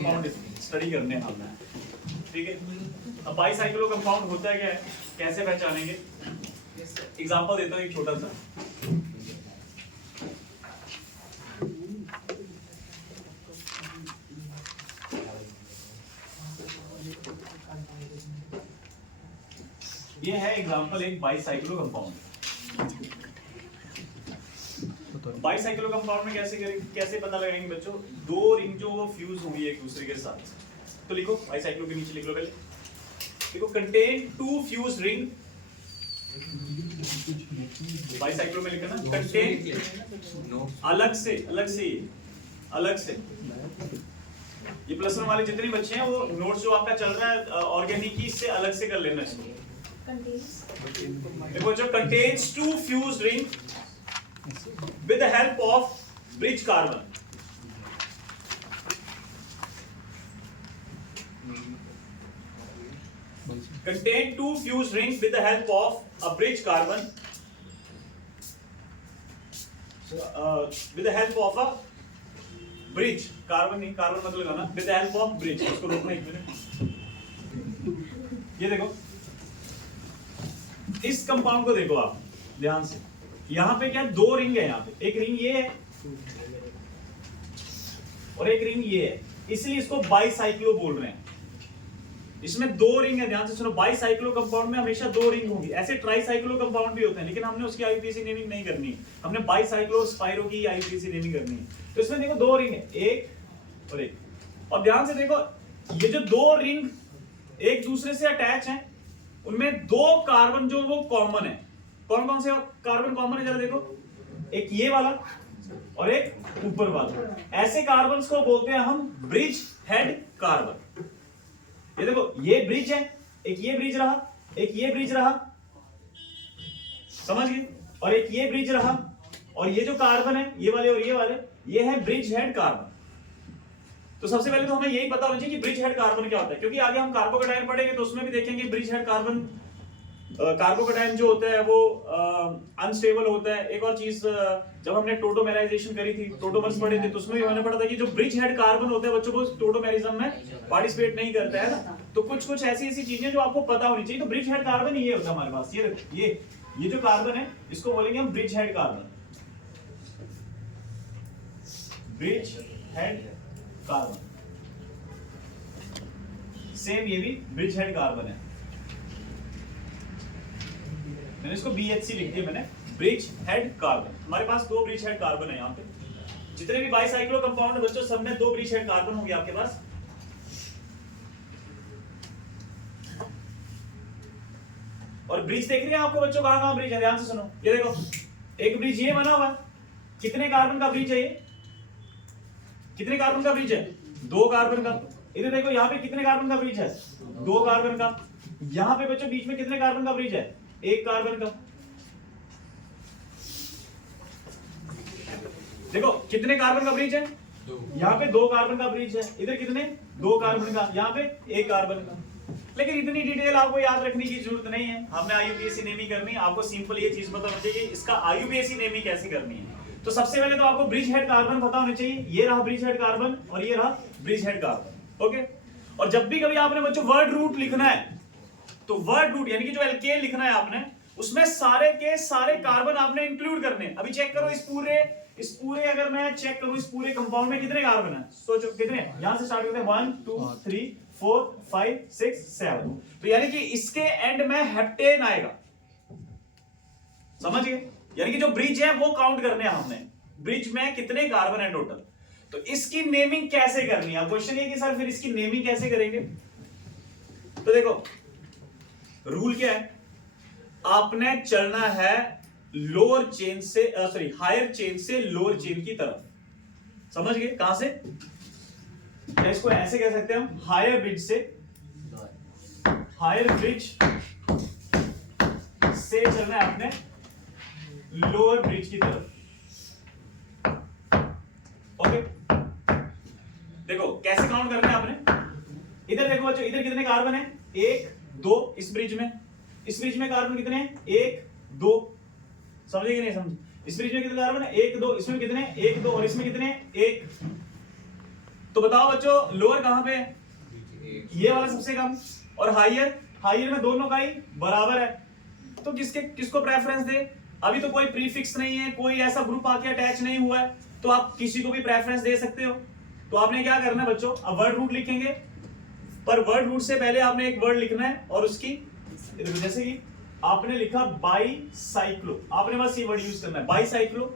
Compound study करने हैं हमने, ठीक है। अब बाई साइक्लो कंपाउंड होता है क्या है, कैसे पहचानेंगे? एग्जांपल देता हूँ एक छोटा सा। ये है एग्जांपल एक बाईसाइक्लो कंपाउंड। बाईसाइक्लो कंपाउंड में कैसे पता लगाएंगे बच्चों? दो रिंग जो वो फ्यूज होंगी एक दूसरे के साथ। तो लिखो बाईसाइक्लो के नीचे लिख लो पहले, देखो contain two fuse ring. Bicyclo में लिखना कंटेन अलग से ये प्लस वन वाले जितने बच्चे हैं वो नोट्स जो आपका चल रहा है ऑर्गेनिक की, इससे अलग से कर लेना इसको। देखो जो contains two fused ring with the help of bridge carbon. Contain two fused rings with the help of a bridge carbon. With the help of a bridge carbon नहीं, carbon मतलब लगाना with the help of bridge। इसको रोकना एक minute. ये देखो इस compound को देखो आप ध्यान से, यहां पे क्या दो रिंग है, यहां पे एक रिंग ये है और एक रिंग ये है, इसलिए इसको बाईसाइक्लो बोल रहे हैं। इसमें दो रिंग है, ध्यान से सुनो। बाईसाइक्लो कंपाउंड में हमेशा दो रिंग होंगी। ऐसे ट्राईसाइक्लो कंपाउंड भी होते हैं, लेकिन हमने उसकी आईयूपीएसी नेमिंग नहीं करनी, हमने बाईसाइक्लो स्पाइरो की आईयूपीएसी नेमिंग करनी है। तो इसमें देखो दो रिंग है, एक और एक, और ध्यान से देखो ये जो दो रिंग एक दूसरे से अटैच हैं, उनमें दो कार्बन जो वो कॉमन है। कौन कौन से कार्बन कॉमन है जरा देखो, एक ये वाला और एक ऊपर वाला। ऐसे कार्बन्स को बोलते हैं हम ब्रिज हेड कार्बन। ये देखो ये ब्रिज है, एक ये ब्रिज रहा, एक ये ब्रिज रहा, समझ गए, और एक ये ब्रिज रहा, और ये जो कार्बन है ये वाले और ये वाले, ये है ब्रिज हेड कार्बन। तो सबसे पहले तो हमें यही पता होना चाहिए कि ब्रिज हेड कार्बन क्या होता है, क्योंकि आगे हम कार्बोकैटायन पढ़ेंगे तो उसमें भी देखेंगे ब्रिज हेड कार्बन। कार्बोकैटायन जो होता है वो अनस्टेबल होता है। एक और चीज, जब हमने टोटोमेराइजेशन करी थी, टोटोमर्स पढ़े थे, तो उसमें भी मैंने पढ़ा था कि जो ब्रिज हेड कार्बन होता है बच्चों को टोटोमेरिज्म में पार्टिसिपेट नहीं करता है ना। तो कुछ ऐसी चीजें जो आपको पता होनी चाहिए। तो ब्रिज हेड कार्बन ये होता है हमारे पास, ये जो कार्बन है इसको बोलेंगे हम bridge head carbon. Bridge head carbon, same ये भी ब्रिज हेड कार्बन है। मैंने इसको BHC लिख दिया, मैंने ब्रिज हेड कार्बन। हमारे पास दो ब्रिज हेड कार्बन है यहाँ पे। जितने भी बाईसाइक्लो कंपाउंड है बच्चों, सब में दो ब्रिज हेड कार्बन होंगे आपके पास। और ब्रिज देख रहे हैं आपको बच्चों, कहां कहां ब्रिज है, ध्यान से सुनो। ये देखो एक ब्रिज ये बना हुआ है, कितने कार्बन का ब्रिज है ये? कितने कार्बन का ब्रिज है? दो कार्बन का। इधर देखो यहाँ पे कितने कार्बन का ब्रिज है? दो कार्बन का। यहाँ पे बच्चों बीच में कितने कार्बन का ब्रिज है? एक कार्बन का। देखो कितने कार्बन का ब्रिज है? यहाँ पे दो कार्बन का ब्रिज है। इधर कितने? दो कार्बन का। यहाँ पे एक कार्बन का। लेकिन इतनी डिटेल आपको याद रखने की जरूरत नहीं है, हमने आईयूपीएसी नेमिंग करनी है। आपको सिंपल ये चीज पता होनी चाहिए इसका आईयूपीएसी नेमिंग कैसे करनी है। तो सबसे पहले तो आपको ब्रिज हेड कार्बन पता होना चाहिए। ये रहा ब्रिज हेड कार्बन और ये रहा ब्रिज हेड कार्बन, ओके। और जब भी कभी आपने बच्चों वर्ड रूट लिखना है, तो वर्ड रूट यानी कि जो एल्केन लिखना है आपने, उसमें सारे के सारे कार्बन आपने इंक्लूड करने। अभी चेक करो इस पूरे अगर मैं चेक करूं इस पूरे कंपाउंड में कितने कार्बन है, सोचो कितने। यहां से स्टार्ट करते हैं 1 2 3 4 5 6 7। तो यानी कि इसके एंड में हेप्टेन आएगा, समझ गए। यानी कि जो ब्रिज है वो काउंट करने हैं हमने, ब्रिज में कितने कार्बन है टोटल। तो इसकी नेमिंग कैसे करनी है? क्वेश्चन ये कि सर फिर इसकी नेमिंग कैसे करेंगे? तो देखो रूल क्या है, आपने चलना है लोअर चेन से हायर चेन से लोअर चेन की तरफ, समझ गए। कहां से? या इसको ऐसे कह सकते हैं हम, हायर ब्रिज से चलना है आपने लोअर ब्रिज की तरफ, ओके। देखो कैसे काउंट करना है आपने। इधर देखो बच्चों, इधर कितने कार्बन है? 1 2। इस ब्रिज में कार्बन कितने हैं? 1 2। समझे कि नहीं समझे? इस ब्रिज में कितने कार्बन है? 1 2। इसमें कितने? 1 2। और इसमें कितने? 1। तो बताओ बच्चों लोअर कहां पे है? ये वाला सबसे कम, और हायर, हायर में दोनों का ही बराबर है। तो किसको प्रेफरेंस दे? अभी तो कोई प्रीफिक्स नहीं है, कोई ऐसा ग्रुप आके अटैच नहीं हुआ है, तो आप किसी को भी प्रेफरेंस दे सकते हो। तो आपने क्या करना है बच्चों, अब वर्ड रूट लिखेंगे, पर वर्ड रूट से पहले आपने एक वर्ड लिखना है, और उसकी जैसे कि आपने लिखा बाईसाइक्लो, आपने बस ये वर्ड यूज करना है बाईसाइक्लो,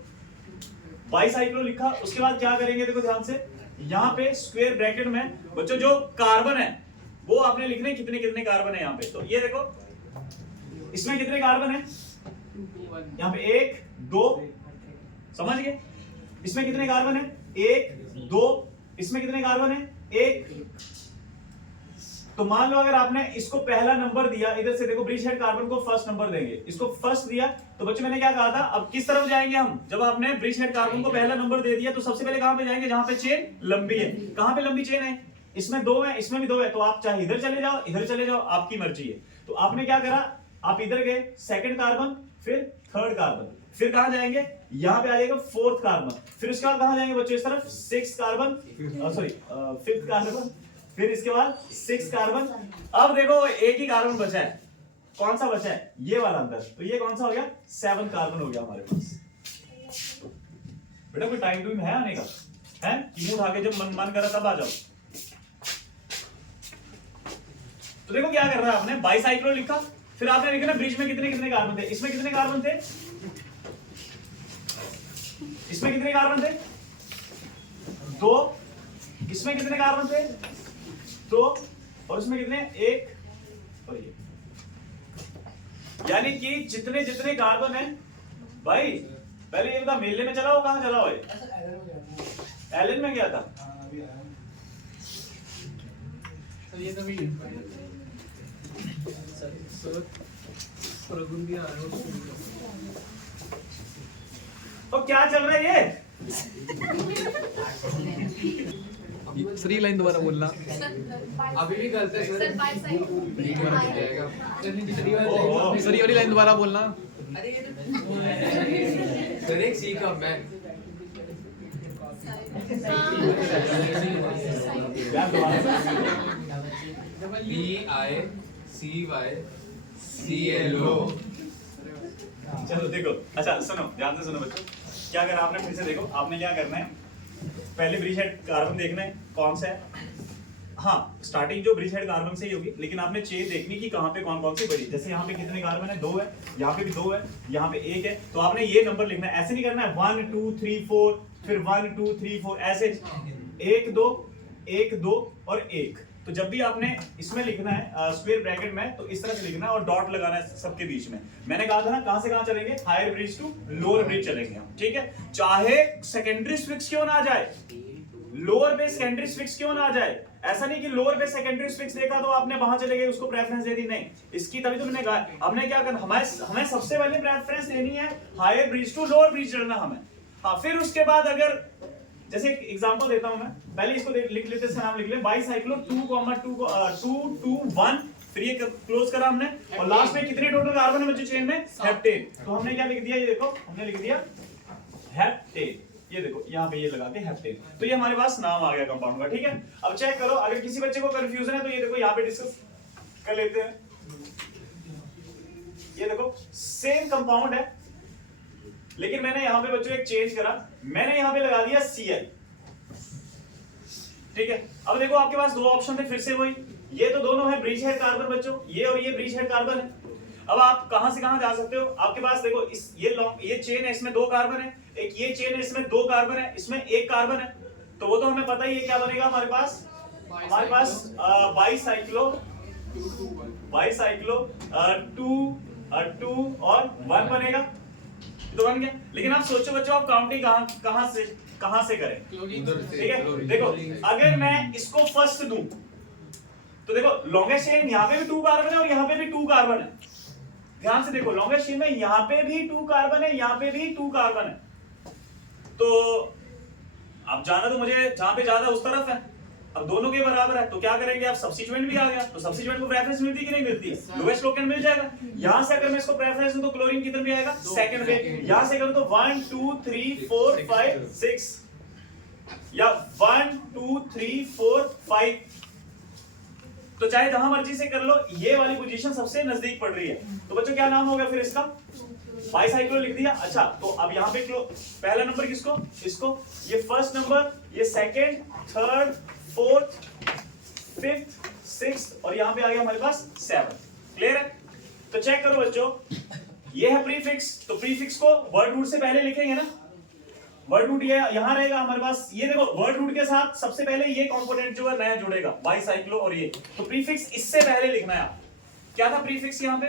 बाईसाइक्लो लिखा। उसके बाद क्या करेंगे, देखो ध्यान से, यहाँ पे स्क्वायर ब्रैकेट में बच्चों जो कार्बन है वो आपने लिखने कितने कितने कार्बन है यहाँ पे। तो ये देखो इसमें कितने कार्बन है, यहाँ पे 1 2, समझ गए? इसमें कितने कार्बन है, 1 2, इसमें कितने कार्बन है, 1। तो मान लो अगर आपने इसको पहला नंबर दिया, इधर से देखो ब्रिज हेड कार्बन को फर्स्ट नंबर देंगे, इसको फर्स्ट दिया, तो बच्चों मैंने क्या कहा था, अब किस तरफ जाएंगे हम? जब आपने ब्रिज हेड कार्बन को पहला नंबर दे दिया तो सबसे पहले कहां पे जाएंगे, जहां पे चेन लंबी है। कहां पे लंबी चेन है? इसमें 2 है, इसमें भी 2 है, तो आप चाहे इधर चले जाओ, इधर चले जाओ, आपकी मर्जी है। तो आपने क्या करा, आप इधर गए, सेकंड कार्बन, फिर थर्ड कार्बन, फिर कहां जाएंगे, यहां पे आ जाएगा फोर्थ कार्बन, फिर उसके बाद कहां जाएंगे बच्चों, इस तरफ sixth carbon, sorry fifth carbon, फिर इसके बाद 6 कार्बन। अब देखो एक ही कार्बन बचा है, कौन सा बचा है, ये वाला अंदर, तो ये कौन सा हो गया, 7 कार्बन हो गया हमारे पास। बेटा कोई टाइम टूम है आने का, है कीमोड आके जब मन करा तब आ जाओ। तो देखो क्या कर रहा है आपने, बाईसाइक्लो लिखा, फिर आपने लिखा ना ब्रिज में कितने कितने कार्बन थे, इसमें कितने कार्बन थे, इसमें कितने कार्बन थे, 2, इसमें कितने कार्बन थे, 2, और इसमें कितने, 1 और ये। यानी कि जितने जितने कार्बन है भाई, पहले ये बता मेले में चला हो, कहां चला हो, एलन में गया था। ये तभी तो क्या चल रहा है ये, श्री लाइन दोबारा बोलना। अभी भी गलत है सर, सर ये वाली लाइन दोबारा बोलना। सर एक सीखा मैं BICYCLO। चलो देखो, अच्छा सुनो, ध्यान से सुनो बच्चों, क्या करना आपने, फिर से देखो आपने क्या करना है, पहले ब्रिज हेड कार्बन देखना है कौन सा है। हाँ स्टार्टिंग जो ब्रिज हेड कार्बन से ही होगी, लेकिन आपने चेन देखनी कि कहां पे कौन कौन सी बड़ी, जैसे यहाँ पे कितने कार्बन है, 2 है, यहाँ पे भी 2 है, यहाँ पे 1 है, तो आपने ये नंबर लिखना है, ऐसे नहीं करना है 1 2 3 4, फिर 1 2 3 4, ऐसे 1 2 1 2 और 1। तो जब भी आपने इसमें लिखना है स्क्वायर ब्रैकेट में, तो इस तरह से लिखना है और डॉट लगाना है सबके बीच में। मैंने कहा था ना कहां से कहां चलेंगे, higher bridge to lower bridge चलेंगे हम, ठीक है। चाहे सेकेंडरी स्विक्स क्यों ना जाए, लोअर पे सेकेंडरी स्विक्स क्यों ना जाए, ऐसा नहीं कि लोअर पे सेकेंडरी स्विक्स देखा तो आपने वहां चले गए उसको प्रेफरेंस दे दी, नहीं। इसकी तभी तो मैंने कहा हमने क्या करना, हमें सबसे पहले प्रेफरेंस देनी है higher bridge to lower bridge चलना हमें। हाँ फिर उसके बाद अगर, जैसे एक एग्जांपल देता हूं मैं, पहले इसको लिख लेते हैं, नाम लिख ले बाईसाइक्लो 2,2,1, फिर ये क्लोज करा हमने, और लास्ट में कितने टोटल कार्बन है बच्चों चेन में, हेप्टेन। तो हमने क्या लिख दिया, ये देखो हमने लिख दिया हेप्टेन, ये देखो यहाँ पे ये लगा के हेप्टेन, तो ये हमारे पास नाम आ गया कंपाउंड का, ठीक है। अब चेक करो, अगर किसी बच्चे को कंफ्यूजन है तो ये देखो यहाँ पे डिस्कस कर लेते हैं। ये देखो सेम कंपाउंड है, लेकिन मैंने यहाँ पे बच्चों एक चेंज करा, मैंने यहाँ पे लगा दिया Cl, ठीक है। अब देखो आपके पास 2 ऑप्शन थे, फिर से वही, ये तो दोनों है ब्रिज हेड कार्बन बच्चों, ये और ये ब्रिज हेड कार्बन है। अब आप कहां से कहां जा सकते हो, आपके पास देखो इस ये चेन है, इसमें 2 कार्बन है, एक ये चेन है, इसमें 2 कार्बन है, इसमें 1 कार्बन है, तो वो तो हमें पता ही है क्या बनेगा हमारे पास बाईसाइक्लो 2 और 1 बनेगा, तो बन गया। लेकिन आप सोचो बच्चों, आप काउंटिंग कहां से करें, ठीक है। देखो अगर मैं इसको फर्स्ट दूं, तो देखो लॉन्गेस्ट चेन यहाँ पे भी 2 कार्बन है और यहाँ पे भी 2 कार्बन है, ध्यान से देखो लॉन्गेस्ट चेन में यहाँ पे भी 2 कार्बन है, यहाँ पे भी 2 कार्बन है, तो अब जाना तो मुझे जहां पे ज्यादा उस तरफ है, अब दोनों के बराबर है, तो क्या करेंगे, आप सब्स्टिट्यूएंट भी आ गया, तो सब्स्टिट्यूएंट को प्रेफरेंस मिलती कि नहीं मिलती, लोएस्ट लोकेंट मिल जाएगा। यहां से अगर मैं इसको प्रेफरेंस दूं तो क्लोरीन कितने पे आएगा, सेकंड पे, यहां से करूं तो 1 2 3 4 5 6, या 1 2 3 4 5, तो चाहे जहां मर्जी से कर लो, ये वाली पोजीशन सबसे नजदीक पड़ रही है। तो बच्चों क्या नाम होगा फिर इसका? बाईसाइक्लो लिख दिया। अच्छा, तो अब यहाँ पे पहला नंबर किसको? इसको। ये फर्स्ट नंबर, ये second, third, fourth, fifth, sixth और यहाँ पे आ गया हमारे पास 7। क्लियर है? तो चेक करो बच्चों, ये है प्रीफिक्स, तो प्रीफिक्स को वर्ड रूट से पहले लिखेंगे ना। वर्ड रूट ये यहाँ रहेगा हमारे पास। ये देखो, वर्ड रूट के साथ सबसे पहले ये कंपोनेंट जो है नया जुड़ेगा, बाईसाइक्लो और ये। तो प्रीफिक्स इससे पहले लिखना है। क्या था प्रीफिक्स यहाँ पे?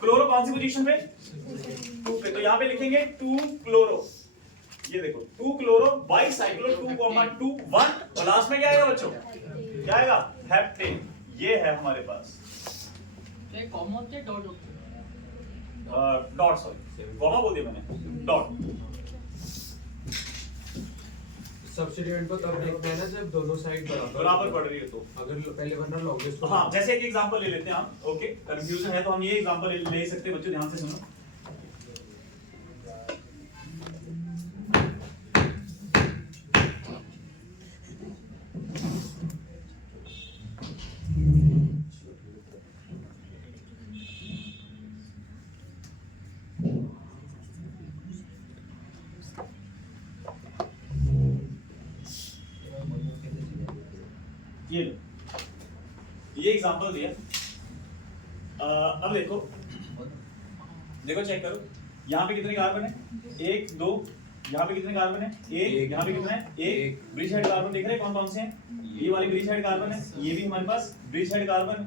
क्लोरो। कौन सी पोजीशन पे? 2 पे। तो यहाँ पे लिखेंगे 2 क्लोरो। ये देखो 2 क्लोरो बाईसाइक्लो 2,2 1 और लास्ट में क्या आएगा बच्चों? क्या आएगा? हेप्टेन। ये है हमारे पास डॉट, सॉरी कॉमा बोल दिया मैंने, डॉट। सब्स्टिट्यूएंट को तब लिखना है ना जब दोनों साइड बराबर पड़ रही है। तो अगर पहले वरना लॉन्गेस्ट। हाँ, जैसे एक एग्जांपल ले लेते हैं हम। ओके, कंफ्यूजन है तो हम ये एग्जांपल ले सकते हैं बच्चों, ध्यान से सुनो। ये लो, ये एग्जांपल दिया। अब देखो चेक करो, यहाँ पे कितने कार्बन है? 1 2। यहाँ पे कितने कार्बन है? 1। यहाँ पे कितना है? 1। ब्रिज हेड कार्बन दिख रहे हैं कौन कौन से हैं? ये वाली ब्रिज हेड कार्बन है, ये भी हमारे पास ब्रिज हेड कार्बन।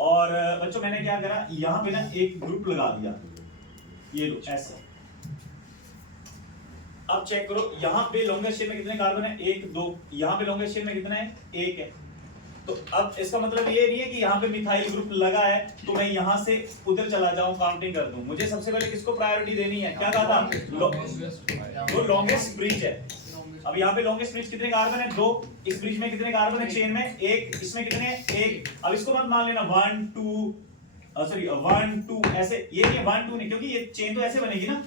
और बच्चों मैंने क्या करा, यहाँ पे ना एक ग्रुप लगा दिया, ये लो ऐसे। अब चेक करो, यहाँ पे लॉन्गेस्ट चेन में कितने कार्बन है? 1 2। यहाँ पे लॉन्गेस्ट चेन में कितना है? 1 है। तो अब इसका मतलब ये नहीं है कि यहाँ पे मिथाइल ग्रुप लगा है तो मैं यहाँ से उधर चला जाऊं, काउंटिंग कर दूं। मुझे सबसे पहले किसको प्रायोरिटी देनी है? क्या कहा था? जो लॉन्गेस्ट ब्रिज है। अब यहाँ पे लॉन्गेस्ट ब्रिज कितने कार्बन है? 2। इस ब्रिज में कितने कार्बन है? चेन में 1। इसमें कितने? 1। अब इसको मत मान लेना 1 2 ऐसे, ये नहीं 1 2 नहीं, क्योंकि ये चेन तो ऐसे बनेगी ना।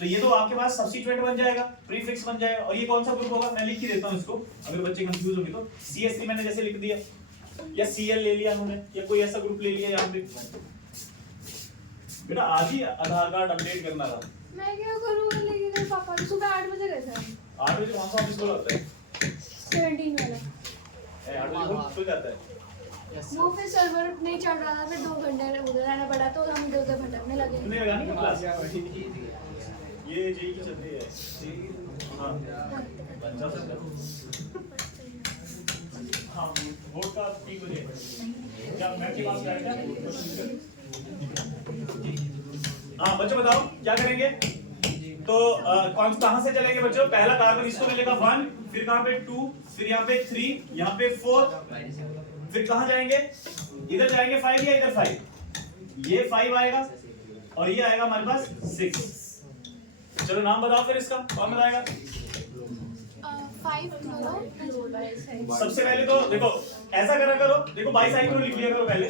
तो ये तो आपके पास सब्स्टिट्यूएंट बन जाएगा, प्रीफिक्स बन जाएगा। और ये कौन सा ग्रुप होगा? मैं लिख ही देता हूं इसको, अगर बच्चे कंफ्यूज होंगे तो। CH3 मैंने जैसे लिख दिया, या Cl ले लिया उन्होंने, या कोई ऐसा ग्रुप ले लिया यहाँ पे। बेटा आज ही आधार कार्ड अपडेट करना था। मैं क्या करूँगा, लेकिन मेरे पापा तो सुबह 8 बजे गए थे। 8 बजे कौन सा ऑफिस खुला होता है? 17 वाला। 8 बजे खुल जाता है। वो फिर सर्वर नहीं चल रहा था, फिर 2 घंटे उधर रहना पड़ा, तो हम इधर उधर भटकने लगे। कितने लगानी है क्लास? ये जेई की चल रही है। हाँ, जा सकते हो। हाँ, वोट का 3 बजे। क्या मैम के पास जाएगा? हाँ बच्चों बताओ क्या करेंगे? तो कौन कहाँ से चलेंगे बच्चों? पहला कार्बन इसको मिलेगा 1, फिर कहाँ पे 2, फिर यहाँ पे 3, यहाँ पे 4, फिर कहाँ जाएंगे? इधर जाएंगे 5 या इधर 5? ये 5 आएगा और ये आएगा हमारे पास 6। चलो नाम बताओ फिर इसका, कौन बताएगा? 5 क्लोरो। सबसे पहले तो देखो ऐसा करा करो, देखो बाईसाइक्लो लिख लिया करो पहले।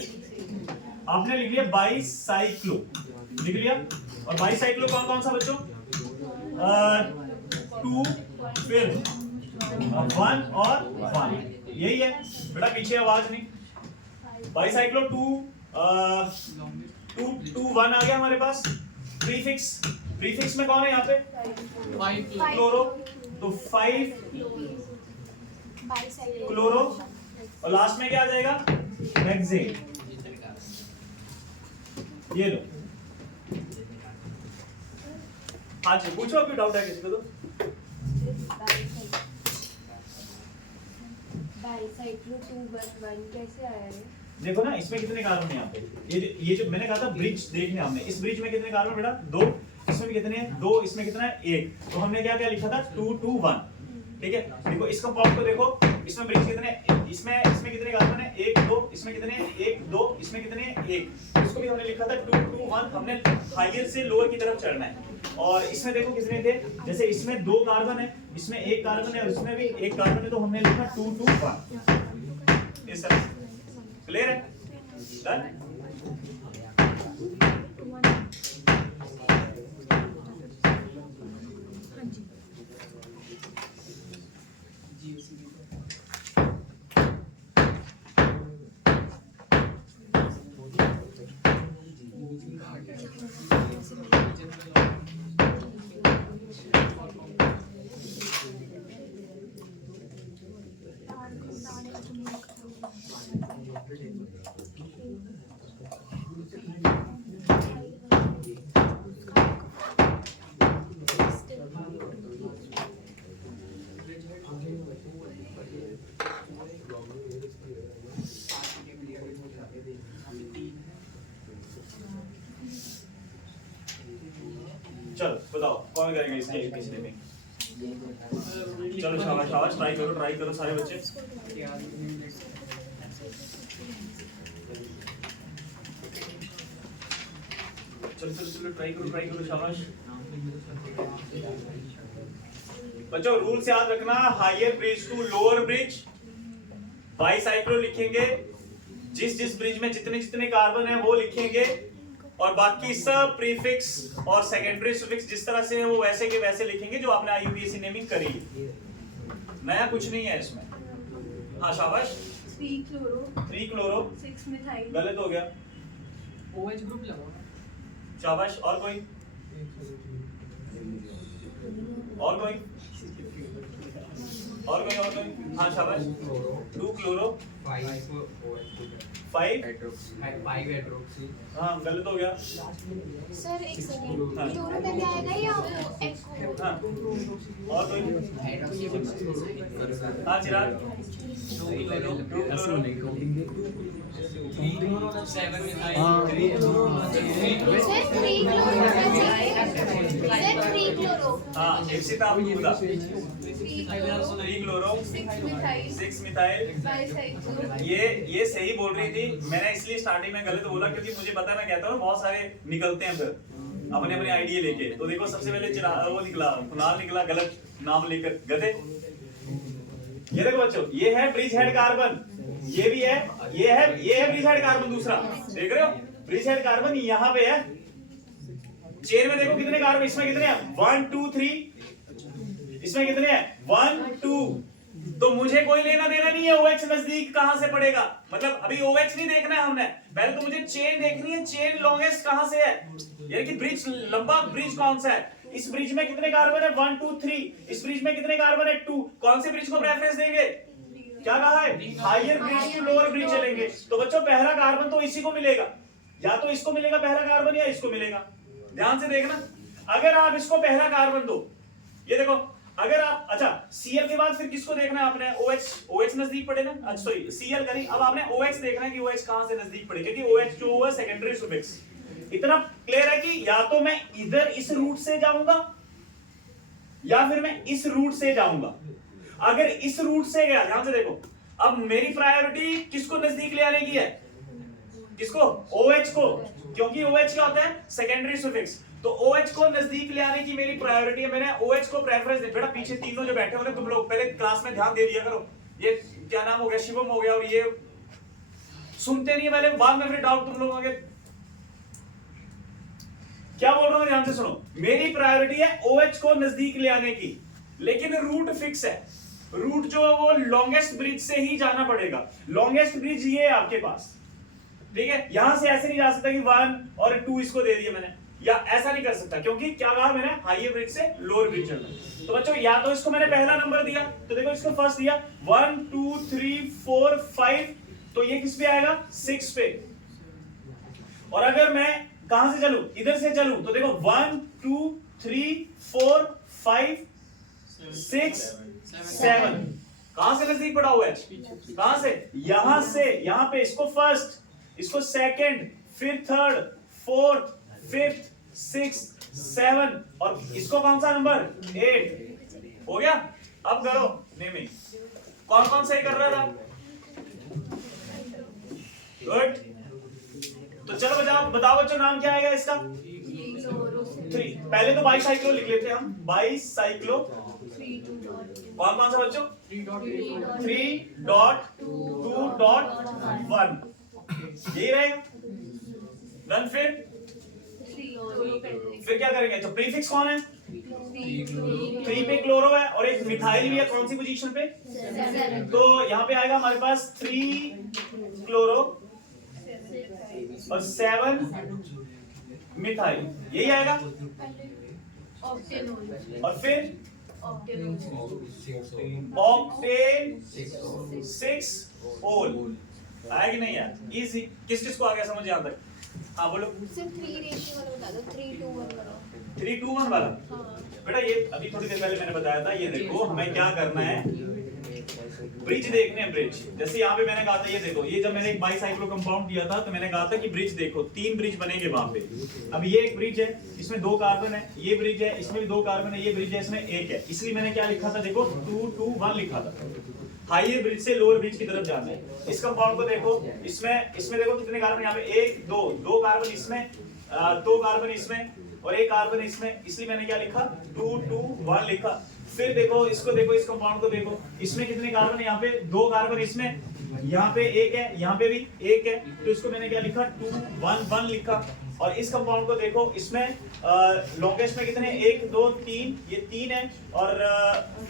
आपने लिख लिया बाईसाइक्लो, लिख लिया। और बाईसाइक्लो कौन कौन सा बच्चों? 2, फिर 1 और 1, यही है बेटा, पीछे आवाज नहीं। बाईसाइक्लो 2 1 आ गया हमारे पास। प्रीफिक्स में कौन है यहाँ पे? 5 क्लोरो, तो 5 क्लोरो और लास्ट में क्या आ जाएगा? हेक्सेन। ये लो। हाँ जी, पूछो, कोई डाउट है किसी को? तो बाईसाइक्लो 2 1 कैसे आया है? देखो ना, इसमें कितने कार्बन है यहाँ पे? ये जो मैंने कहा था ब्रिज देखने हमने, इस ब्रिज में कितने कार्बन बेटा? 2। इसमें भी कितने हैं? 2। इसमें कितना है? 1। तो हमने क्या क्या लिखा था? 2 2 1। ठीक है, देखो इस कंपाउंड को देखो, इसमें ब्रिज कितने? इसमें कितने कार्बन है? 1 2। इसमें कितने? 1 2। इसमें कितने? 1। इसको भी हमने लिखा था 2 2 1। हमने हायर से लोअर की तरफ चढ़ना है। और इसमें देखो कितने थे? जैसे इसमें 2 कार्बन है, इसमें 1 कार्बन है और इसमें भी 1 कार्बन है, तो हमने लिखा 2 2 1। इस तरह। क्लियर है? डन? चलो बताओ कौन करेंगे इसके किसी ने भी। चलो शाबाश शाबाश, ट्राई करो सारे बच्चे। चलो ट्राई करो शाबाश बच्चों। रूल्स याद रखना, higher bridge to lower bridge bicyclo लिखेंगे, जिस ब्रिज में जितने जितने कार्बन है वो लिखेंगे, और बाकी सब प्रीफिक्स और सेकेंडरी सुफिक्स जिस तरह से है वो वैसे के वैसे लिखेंगे जो आपने आईयूपीएसी नेमिंग करी। नया कुछ नहीं है इसमें। हाँ शाबाश। 3 क्लोरो 6 मिथाइल। गलत हो गया। OH ग्रुप लगाओ। शाबाश। और कोई हाँ शाबाश। 2 क्लोरो 5 हाँ गलत हो गया। सर एक सेकंड, क्लोरो पहले आएगा या एक्स? हाँ और कोई हाँ चिराग। 2 क्लोरो 7 मिथाइल। सर 3 क्लोरो होना चाहिए। Sir 3 chloro. हाँ इप्सिता आप दूधा 3 3 क्लोरो 6 मिथाइल। 6 मिथाइल। बाईसाइक्लो। ये सही बोल रही थी, मैंने इसलिए स्टार्टिंग में गलत बोला क्योंकि मुझे पता मैं कहता हूँ बहुत सारे निकलते हैं फिर अपने अपने आइडिया लेके। तो देखो सबसे पहले वो निकला, कुणाल निकला गलत नाम लेकर गधे। ये देखो बच्चों, ये है ब्रिज हेड कार्बन, ये भी है, ये है ब्रिज हेड कार्बन दूसरा, देख रहे हो ब्रिज हेड कार्बन यहाँ पे है। चेन में देखो कितने कार्बन, इसमें कितने हैं 1 2 3, इसमें कितने हैं 1 2। तो मुझे कोई लेना देना नहीं है OH नजदीक कहां से पड़ेगा, मतलब अभी OH नहीं देखना है हमने, पहले तो मुझे चेन देखनी है, चेन लॉन्गेस्ट कहां से है, यानी कि ब्रिज लंबा ब्रिज कौन सा है। इस ब्रिज में कितने कार्बन है 1 2 3, इस ब्रिज में कितने कार्बन है 2। कौन से ब्रिज को प्रेफरेंस देंगे, क्या कहा है higher bridge to lower bridge चलेंगे। तो बच्चों पहला कार्बन तो इसी को मिलेगा, या तो इसको मिलेगा पहला कार्बन या इसको मिलेगा। ध्यान से देखना, अगर आप इसको पहला कार्बन दो, ये देखो अगर आप, अच्छा Cl के बाद फिर किसको देखना है आपने, OH नजदीक पड़े ना, अच्छा सॉरी Cl करी, अब आपने OH देखना है कि OH कहां से नजदीक पड़े, क्योंकि OH जो है सेकेंडरी सुफिक्स। इतना क्लियर है कि या तो मैं इधर इस रूट से जाऊंगा या फिर मैं इस रूट से जाऊंगा। अगर इस रूट से गया, ध्यान से देखो, अब मेरी प्रायोरिटी किसको नजदीक ले आने की है, किसको, OH को, क्योंकि OH क्या होता है सेकेंडरी सुफिक्स। तो OH को नजदीक ले आने की मेरी प्रायोरिटी है, मैंने OH को प्रेफरेंस दे। बेटा पीछे तीनों जो बैठे होंगे तुम लोग पहले क्लास में ध्यान दे दिया करो, ये क्या नाम हो गया शिवम हो गया, और ये सुनते नहीं पहले, बाद में फिर डाउट तुम लोगों के। क्या बोल रहा हूं ध्यान से सुनो, मेरी प्रायोरिटी है OH को नजदीक ले आने की, लेकिन रूट फिक्स है, रूट जो है वो लॉन्गेस्ट ब्रिज से ही जाना पड़ेगा। लॉन्गेस्ट ब्रिज ये है आपके पास, ठीक है, यहां से ऐसे नहीं जा सकता कि 1 और 2 इसको दे दिया मैंने, या ऐसा नहीं कर सकता, क्योंकि क्या कहा मैंने हायर ब्रिज से लोअर ब्रिज चलना। तो बच्चों या तो इसको मैंने पहला नंबर दिया, तो देखो इसको फर्स्ट दिया 1 2 3 4 5, तो ये किस पे आएगा 6 पे। और अगर मैं कहां से चलूं, इधर से चलूं, तो देखो 1 2 3 4 5 6 7, कहां से नजदीक पड़ा हुआ है, कहां से, यहां से, यहां पे इसको फर्स्ट, इसको सेकंड, फिर थर्ड, फोर्थ, फिफ्थ, 6 7, और इसको कौन सा नंबर 8 हो गया। अब करो नेमिंग, कौन कौन सही कर रहा था, गुड। तो चलो बताओ बच्चों नाम क्या आएगा इसका, 3। पहले तो बाईसाइक्लो लिख लेते हैं हम, बाईसाइक्लो। कौन कौन सा बच्चों 3.2.1, यही रहेगा। डन, फिर क्या करेंगे, तो प्रीफिक्स कौन है 3 पे क्लोरो है, और एक मिथाइल भी है, कौन सी पोजीशन पे, तो यहाँ पे आएगा हमारे पास 3 क्लोरो और 7 मिथाइल, यही आएगा। और फिर ऑक्टेन 6 ओल, आया कि नहीं यार? इजी। किस किस को आ गया समझ यहाँ तक? हाँ बोलो। सिर्फ 3 रेशियो वाला बता दो, 3:1 वाला। 3:1 वाला हाँ बेटा, ये अभी थोड़ी देर पहले मैंने बताया था। ये देखो हमें क्या करना है, ब्रिज देखने हैं। ब्रिज जैसे यहाँ पे मैंने कहा था, ये देखो, ये जब मैंने एक बाईसाइक्लो कंपाउंड दिया था तो मैंने कहा था कि ब्रिज देखो, 3 ब्रिज बनेंगे वहां पे। अब ये एक ब्रिज है, इसमें 2 कार्बन है, ये ब्रिज है, इसमें भी 2 कार्बन है, ये ब्रिज है, इसमें 1 है। इसलिए मैंने क्या लिखा था, देखो 2:1 लिखा था। हाईयर ब्रिज से लोअर ब्रिज की तरफ जाना है। इस कंपाउंड को देखो, इसमें देखो कितने कार्बन, यहाँ पे 1 2 कार्बन इसमें, 2 कार्बन इसमें और 1 कार्बन इसमें। इसलिए मैंने क्या लिखा, 2:1 लिखा। फिर देखो इसको, देखो इस कंपाउंड को देखो, इसमें कितने कार्बन है, यहाँ पे 2 कार्बन इसमें, यहाँ पे 1 है, यहाँ पे भी 1 है, तो इसको मैंने क्या लिखा, 2:1 लिखा। और इस कंपाउंड को देखो, इसमें लॉन्गेस्ट में कितने, 1 2 3, ये 3 है, और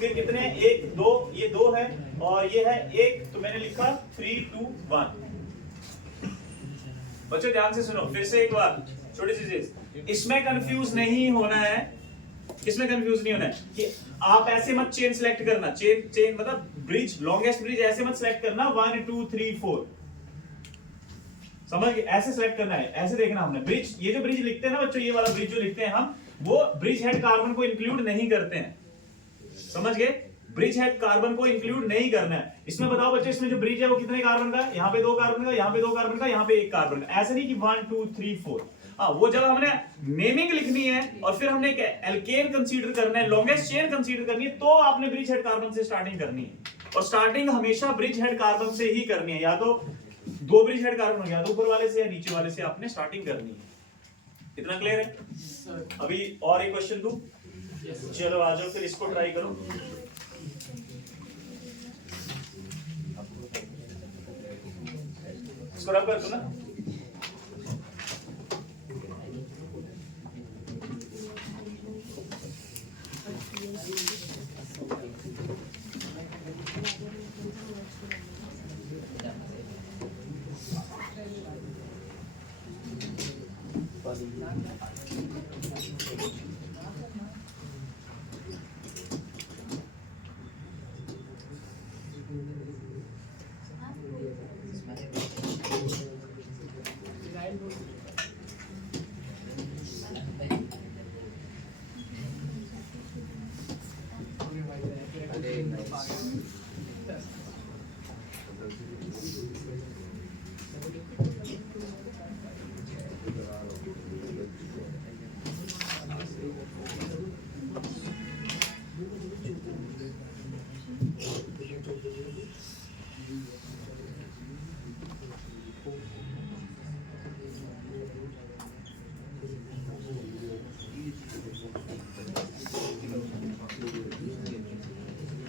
फिर कितने, 1 2, ये 2 है, और ये है 1, तो मैंने लिखा 3:1। बच्चों ध्यान से सुनो फिर से एक बार, छोटी सी चीज, इसमें कंफ्यूज नहीं होना है। किसमें कंफ्यूज नहीं होना है कि आप ऐसे मत चेन सिलेक्ट करना, चेन मतलब ब्रिज, लॉन्गेस्ट ब्रिज ऐसे मत सिलेक्ट करना 1 2 3 4, समझ गए? ऐसे सिलेक्ट करना है, ऐसे देखना हमने। ब्रिज, ये जो ब्रिज लिखते हैं ना बच्चों, ये वाला ब्रिज जो लिखते हैं हम, वो ब्रिज हेड कार्बन को इंक्लूड नहीं करते हैं, समझ गए? ब्रिज हेड कार्बन को इंक्लूड नहीं करना है। इसमें बताओ बच्चों, इसमें जो ब्रिज है वो कितने कार्बन का है? यहाँ पे 2 कार्बन का, यहाँ पे 2 कार्बन का, यहाँ पे 1 कार्बन का। ऐसे नहीं कि 1 2 3 4। हाँ, वो जब हमने नेमिंग लिखनी है और फिर हमने एक एल्केन कंसीडर करना है, लॉन्गेस्ट चेन कंसीडर करनी है, तो आपने ब्रिज हेड कार्बन से स्टार्टिंग करनी है। और स्टार्टिंग हमेशा ब्रिज हेड कार्बन से ही करनी है। या तो 2 ब्रिज हेड कार्बन हो गया, तो ऊपर वाले से या नीचे वाले से आपने स्टार्टिंग करनी है। इतना क्लियर है? अभी और एक क्वेश्चन दूं? चलो आ जाओ, फिर इसको ट्राई करो। इसको रब कर दो ना।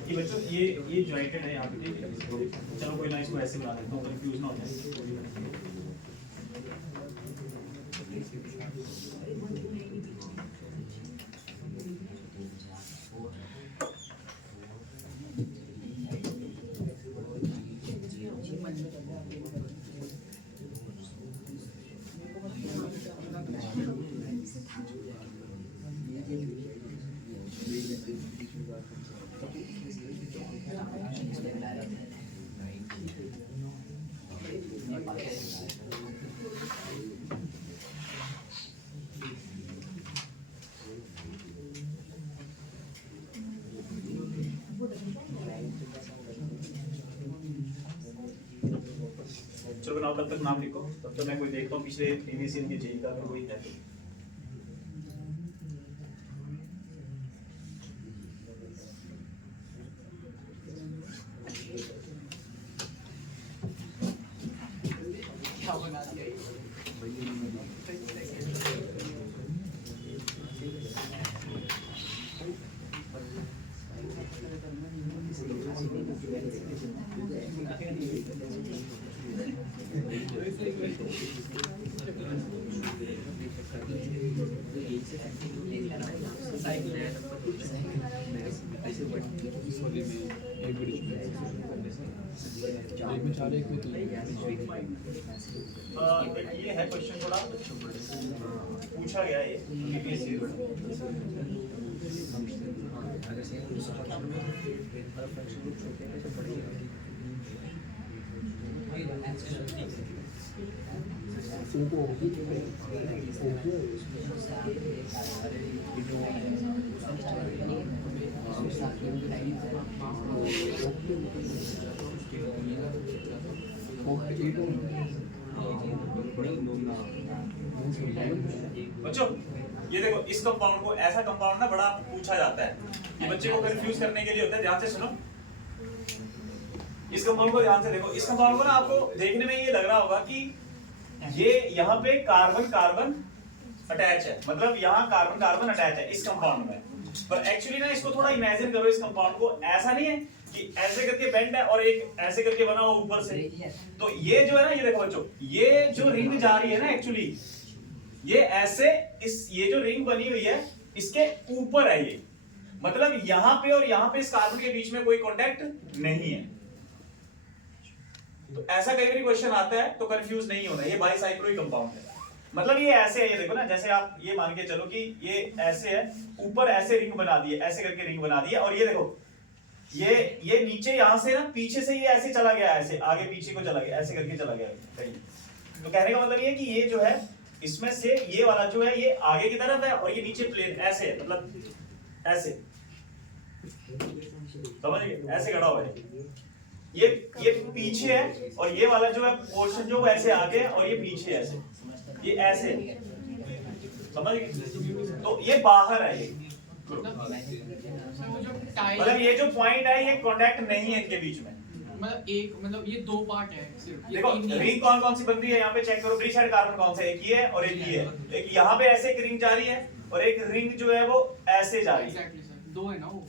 कि बच्चों ये जॉइंटेड है यहाँ पे, ठीक है? चलो कोई ना, इसको ऐसे बना देता हूँ, कंफ्यूज ना हो जाए। चलो बनाओ, तब तक नाम लिखो, तब तक मैं कोई देखता हूँ पिछले प्रीवियस ईयर के जेई का कोई है तो। क्या बना दिया ये? ये है क्वेश्चन थोड़ा पूछा गया है प्रीवियस ईयर में। बच्चों ये देखो, इस कंपाउंड को, ऐसा कंपाउंड ना बड़ा पूछा जाता है, ये बच्चे को कंफ्यूज करने के लिए होता है। ध्यान से सुनो, इस कंपाउंड को ध्यान से देखो। इस कंपाउंड को ना आपको देखने में ये लग रहा होगा कि ये यहाँ पे कार्बन कार्बन अटैच है, मतलब यहाँ कार्बन कार्बन अटैच है इस कंपाउंड में। पर एक्चुअली ना इसको थोड़ा इमेजिन करो, इस कंपाउंड को ऐसा नहीं है कि ऐसे करके बेंड है और एक ऐसे करके बना हुआ ऊपर से। तो ये जो है ना, ये देखो बच्चों, ये जो रिंग जा रही है ना, एक्चुअली ये ऐसे, ये जो रिंग बनी हुई है इसके ऊपर है ये, मतलब यहाँ पे और यहाँ पे इस कार्बन के बीच में कोई कांटेक्ट नहीं है। तो ऐसा कई बार क्वेश्चन आता है तो कंफ्यूज नहीं होना, ये बाइसाइक्लोइक कंपाउंड है। मतलब ये ऐसे है, ये देखो ना, जैसे आप ये मान के चलो कि ये ऐसे है, ऊपर ऐसे रिंग बना दी है, ऐसे करके रिंग बना दी है, और ये देखो ये नीचे यहाँ से ना पीछे से ये ऐसे चला गया, ऐसे आगे पीछे को चला गया, ऐसे करके चला गया कहीं। तो कहने का मतलब ये कि ये जो है इसमें से ये वाला जो है ये आगे की तरफ है और ये नीचे प्लेन ऐसे है, मतलब ऐसे, समझ गए, ऐसे खड़ा हुआ है। ये पीछे है और ये वाला जो है पोर्शन जो ऐसे आगे और ये पीछे ऐसे, ये ऐसे, समझ गए। तो ये बाहर है, ये मतलब ये जो पॉइंट है ये कांटेक्ट नहीं है इनके बीच में। मतलब ये दो पार्ट है सिर्फ। देखो रिंग कौन कौन सी बन रही है यहाँ पे चेक करो, ब्रिज हेड कार्बन कौन सा है, एक ये है और एक ये है। एक यहाँ पे ऐसे एक रिंग जा रही है और एक रिंग जो है वो ऐसे जा रही है। एग्जैक्टली सर, दो है ना वो।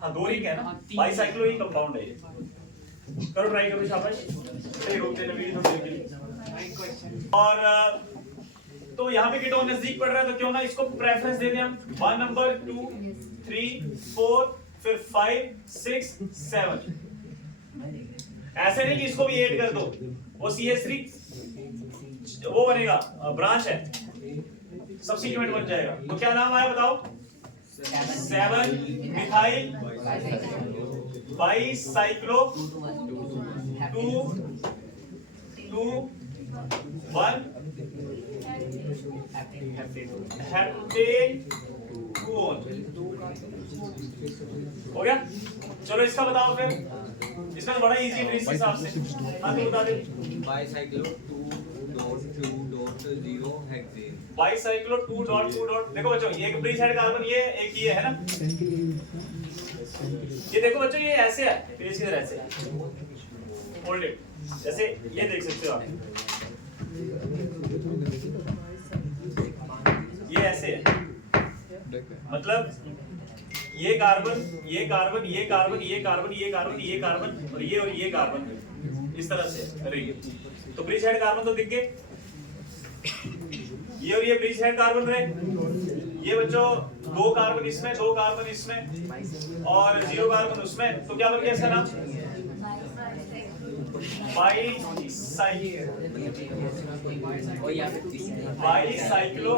हाँ, दो रिंग है ना, बाइसाइक्लोइक कंपाउंड है ये। करो, ट्राई करो, शाबाश। चलिए रोक देना वीडियो थोड़ी देर के लिए। और तो यहाँ पे कीटोन नजदीक पड़ रहा है तो क्यों ना इसको प्रेफरेंस दे दें हम। 1 नंबर 2 3 4 फिर 5 6 7। ऐसे नहीं कि इसको भी ऐड कर दो, वो CH3 वो बनेगा, ब्रांच है, सब्स्टिट्यूएंट बन जाएगा। तो क्या नाम आया बताओ? 7 मिथाइल बाइसाइक्लो 2 2 1 हेप्टेन हो गया। चलो इसका बताओ फिर, इसका तो बड़ा इजी है इस हिसाब से। हाँ तो बता दे। Bicyclo 2.2.0 hexane. बाइसाइक्लो 2.2. देखो बच्चों, ये एक ब्रिज हेड कार्बन, ये एक ये है ना, ये देखो बच्चों ये ऐसे है, फिर इसकी तरह ऐसे होल्ड इट, जैसे ये देख सकते हो आप, ये ऐसे है, मतलब ये कार्बन ये कार्बन ये कार्बन ये कार्बन ये कार्बन ये कार्बन और ये कार्बन, इस तरह से रिंग। तो ब्रिज हेड कार्बन तो दिख गए, ये और ये ब्रिज हेड कार्बन रहे। ये बच्चों 2 कार्बन इसमें 2 कार्बन इसमें और 0 कार्बन उसमें, तो क्या बन गया इसका नाम? बाइसाइक्लो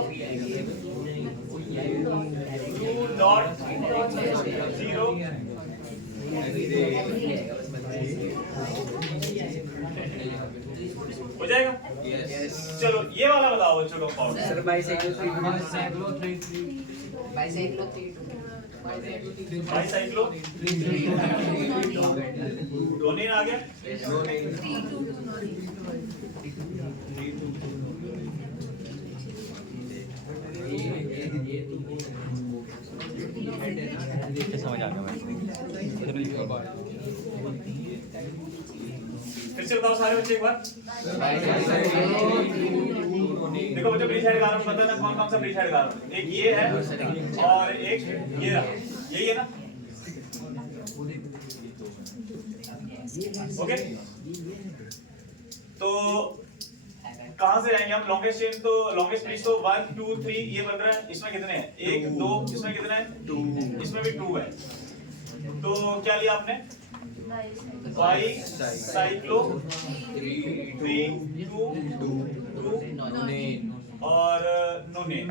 2.0 हो जाएगा। चलो ये वाला बताओ बच्चों कंपाउंड। सर बाइसाइक्लो डोनेन आ गया। समझ आ गया। फिर से बताओ सारे बच्चे एक बार। देखो बच्चों, ब्रिज हेड कार्बन पता ना कौन कौन सा ब्रिज हेड कार्बन, एक ये है और एक ये रहा, यही है ना, ओके। तो कहां से जाएंगे हम? लॉन्गेस्ट चेन, तो लॉन्गेस्ट ब्रिज तो 1 2 3 ये बन रहा है। इसमें कितने हैं? 1 2, इसमें कितने हैं? 2, इसमें भी 2 है। तो क्या लिया आपने? बाइसाइक्लो 3 2 और नोनेन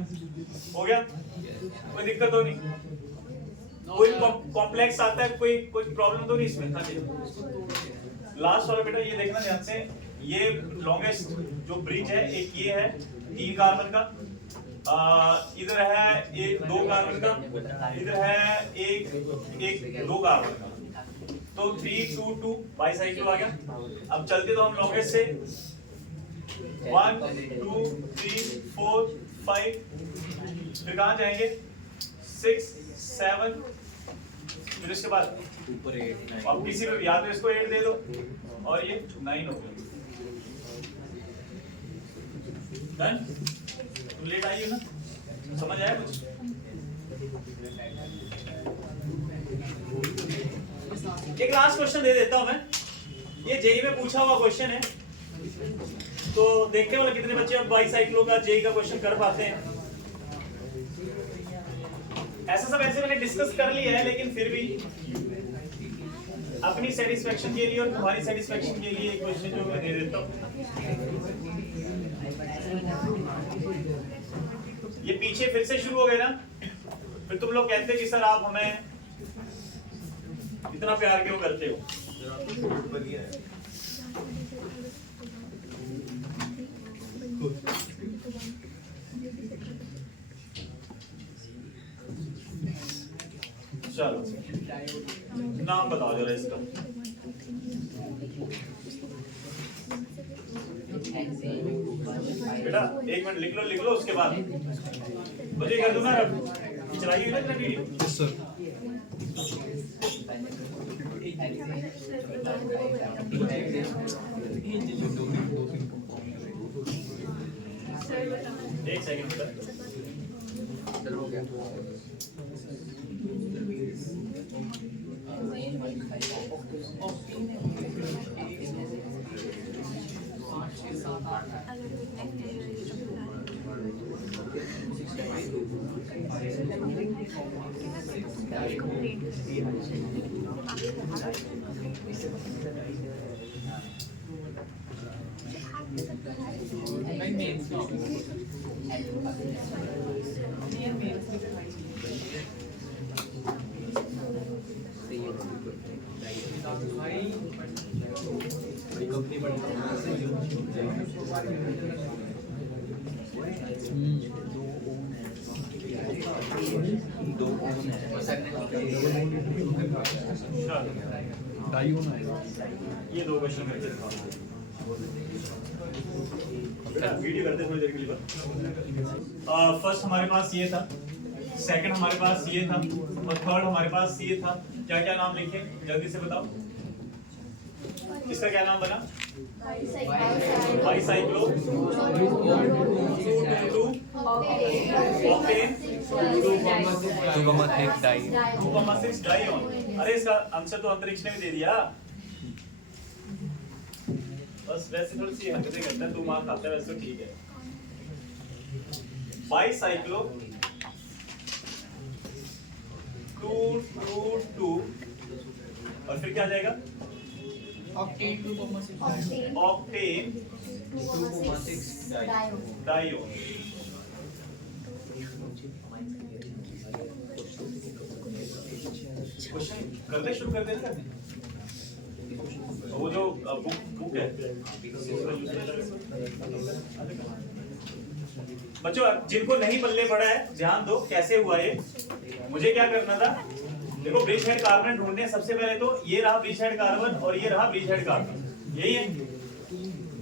हो गया। कोई दिक्कत तो नहीं, कोई कॉम्प्लेक्स आता है, कोई प्रॉब्लम तो नहीं इसमें? हाँ जी। लास्ट वाला बेटा ये देखना ध्यान से, ये लॉन्गेस्ट जो ब्रिज है एक ये है 3 कार्बन का, इधर है एक 2 कार्बन का, इधर है एक 2 कार्बन का, तो 3 2 2 बाईसाइक्लो आ गया। अब चलते तो हम लॉन्गेस्ट से 1 2 3 4 5, फिर कहाँ जाएंगे 6 7, फिर इसके बाद ऊपर 8 9 अब किसी पे या तो इसको 8 दे दो और ये 9 हो गया। डन? तुम लेट आई हो ना, समझ आया कुछ? एक लास्ट क्वेश्चन दे देता हूं मैं, ये जेई में पूछा हुआ क्वेश्चन है, तो देखते हैं कितने बच्चे अब बाईसाइक्लो का जेई का क्वेश्चन कर पाते हैं। ऐसा सब ऐसे मैंने डिस्कस कर लिया है, लेकिन फिर भी अपनी सेटिस्फेक्शन के लिए और तुम्हारी सेटिस्फेक्शन के लिए एक क्वेश्चन जो मैं दे देता हूं। ये पीछे फिर से शुरू हो गए ना, फिर तुम लोग कहते कि सर आप हमें इतना प्यार क्यों करते हो। चलो नाम बताओ जरा इसका। बेटा 1 मिनट लिख लो उसके बाद मुझे कर दूंगा। चलाइए ना अपना वीडियो। Yes sir. एक सेकंड बेटा। ये 2 क्वेश्चन करके दिखाओ। वीडियो करते थोड़ी देर के लिए। फर्स्ट हमारे पास ये था, सेकंड हमारे पास ये था और थर्ड हमारे पास ये था। क्या क्या नाम लिखे जल्दी से बताओ। इसका क्या नाम बना? बाईसाइक्लो 2,6 डाइऑन। अरे इसका आंसर तो अंतरिक्ष ने भी दे दिया। बस वैसे थोड़ी सी हरकतें करता है, 2 मार्क आता है, वैसे तो ठीक है। बाईसाइक्लो 2 2 2 और फिर क्या जाएगा? Octane 2,6 octane 2,6 डाइऑन। क्वेश्चन करते शुरू कर देते हैं। वो जो बुक है बच्चों, जिनको नहीं पल्ले पड़ा है ध्यान दो कैसे हुआ ये। मुझे क्या करना था, देखो ब्रिज हेड कार्बन ढूंढने सबसे पहले तो ये रहा ब्रिज हेड कार्बन और ये रहा ब्रिज हेड कार्बन, यही है।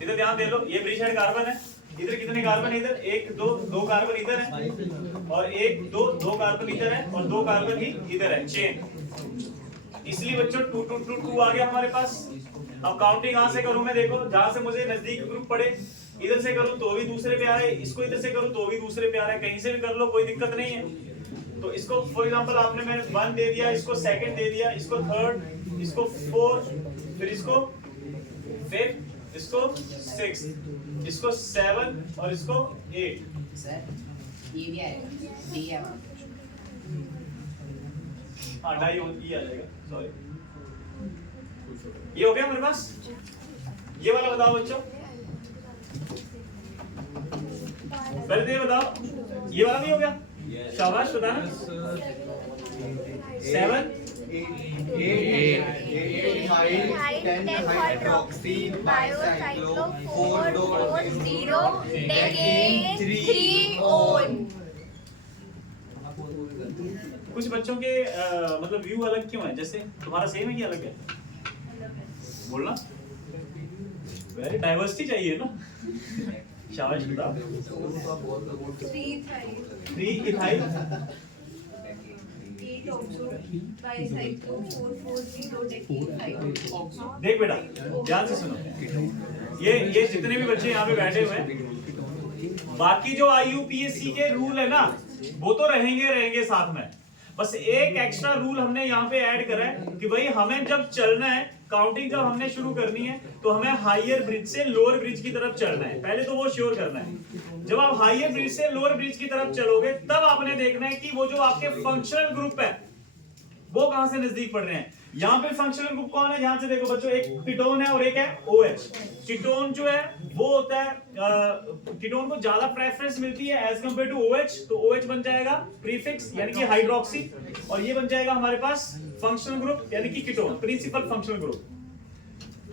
इधर ध्यान दे लो, ये ब्रिज हेड कार्बन है। इधर कितने कार्बन? इधर 1 2 कार्बन इधर है और 1 2 कार्बन इधर है और 2 कार्बन ही इधर है, चेन। इसलिए बच्चों 2 2 2 2 आ गया हमारे पास। अब काउंटिंग कहां से करूं मैं? देखो जहां से मुझे नजदीक ग्रुप पड़े, इधर से करूं तो भी दूसरे पे आ रहा है, इसको इधर से करूं तो भी दूसरे पे आ रहा है, कहीं से भी कर लो कोई दिक्कत नहीं है। तो इसको फॉर एग्जांपल आपने मैंने 1 दे दिया, इसको सेकंड दे दिया, इसको थर्ड, इसको 4, फिर इसको 5, इसको 6, इसको 7 और इसको 8। सर ये भी आएगा, डी है वहाँ। हाँ डाइऑन ये आ जाएगा, सॉरी। ये हो गया हमारे पास। ये वाला बताओ बच्चों, पहले तो ये बताओ, ये वाला भी हो गया? शाबाश, बताना। 7 hydroxy biocyclo 440 decane 3-on। कुछ बच्चों के मतलब व्यू अलग क्यों है? जैसे तुम्हारा सेम है कि अलग है? बोलना। वेरी डाइवर्सिटी चाहिए ना। शाबाश बेटा। 3 इथाइल 8 oxo bicyclo 440 decane 5। देख बेटा ध्यान से सुनो, ये जितने भी बच्चे यहाँ पे बैठे हुए हैं, बाकी जो IUPAC के रूल है ना वो तो रहेंगे साथ में। बस एक एक्स्ट्रा रूल हमने यहाँ पे ऐड करा है कि भाई हमें जब चलना है, काउंटिंग जब हमने शुरू करनी है तो हमें हायर ब्रिज से लोअर ब्रिज की तरफ चलना है। पहले तो वो श्योर करना है। जब आप हायर ब्रिज से लोअर ब्रिज की तरफ चलोगे तब आपने देखना है कि वो जो आपके फंक्शनल ग्रुप है वो कहां से नजदीक पड़ रहे हैं। यहाँ पे फंक्शनल ग्रुप कौन है? ध्यान से देखो बच्चों, एक कीटोन है और एक है OH। कीटोन जो है वो होता है, कीटोन को ज्यादा प्रेफरेंस मिलती है एज कंपेयर टू OH, तो OH बन जाएगा प्रीफिक्स यानी कि हाइड्रोक्सी, और ये बन जाएगा हमारे पास फंक्शनल ग्रुप यानी कि कीटोन, प्रिंसिपल फंक्शनल ग्रुप।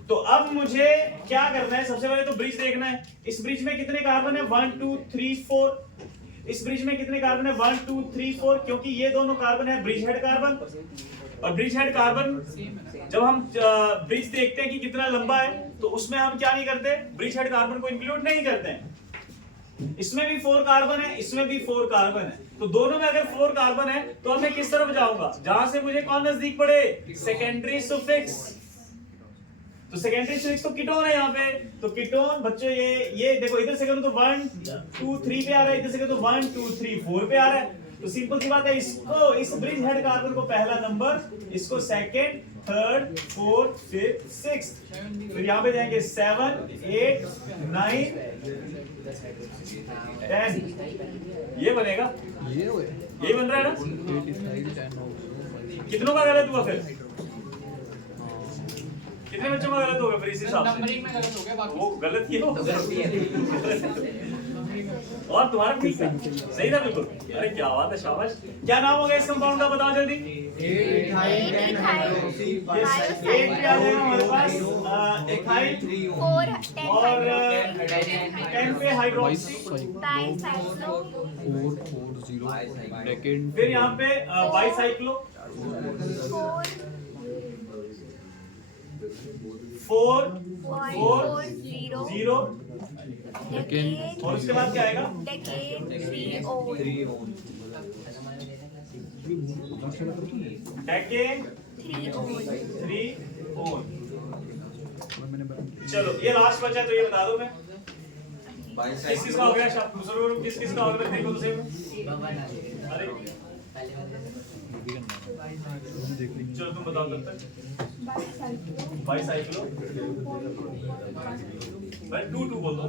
तो अब मुझे क्या करना है? सबसे पहले तो ब्रिज देखना है। इस ब्रिज में कितने कार्बन है? 1 2 3 4। इस ब्रिज में कितने कार्बन है? 1 2 3 4, क्योंकि ये दोनों कार्बन है ब्रिज हेड कार्बन। और ब्रिज हेड कार्बन जब हम ब्रिज देखते हैं कि कितना लंबा है तो उसमें हम क्या नहीं करते? ब्रिज हेड कार्बन को इंक्लूड नहीं करते हैं। इसमें भी 4 कार्बन है, इसमें भी 4 कार्बन है, तो दोनों में अगर 4 कार्बन है तो अब मैं किस तरफ जाऊंगा? जहां से मुझे कौन नजदीक पड़े? Secondary suffix. तो सेकेंडरी सुफिक्स तो कीटोन है यहाँ पे, तो कीटोन बच्चों ये देखो, इधर से करूं तो 1 2 3 पे आ रहा है, इधर से करूं तो 1 2 3 4 पे आ रहा है। तो सिंपल सी बात है, इसको इस ब्रिज हेड कार्बन को पहला नंबर, इसको second, third, fourth, fifth, sixth, फिर यहाँ पे जाएंगे 7 8 9 10। ये बनेगा, ये बन रहा है ना? कितनों का गलत हुआ फिर? कितने बच्चों का गलत होगा फिर इस हिसाब से? नंबरिंग में गलत हो गया, बाकी वो गलत ही हो और तुम्हारा ठीक है, सही था बिल्कुल। अरे क्या बात है, शाबाश। क्या नाम होगा इस कंपाउंड का? बताओ जल्दी। 8 आ जाएगा हमारे पास एथाइल 4 और 10 पे हाइड्रोक्सी, डाइसाइक्लो 440 डेकेन, फिर यहाँ पे बाइसाइक्लो 440 decane और उसके बाद क्या आएगा? decane 3-on। Decane 3-on। चलो ये लास्ट बचा तो ये बता दो मैं। किस किस का हो गया? किस किस का हो गया? देखो तो सही। अरे चलो तुम बताओ तब तक। बाइसाइक्लो 2 बोल दो।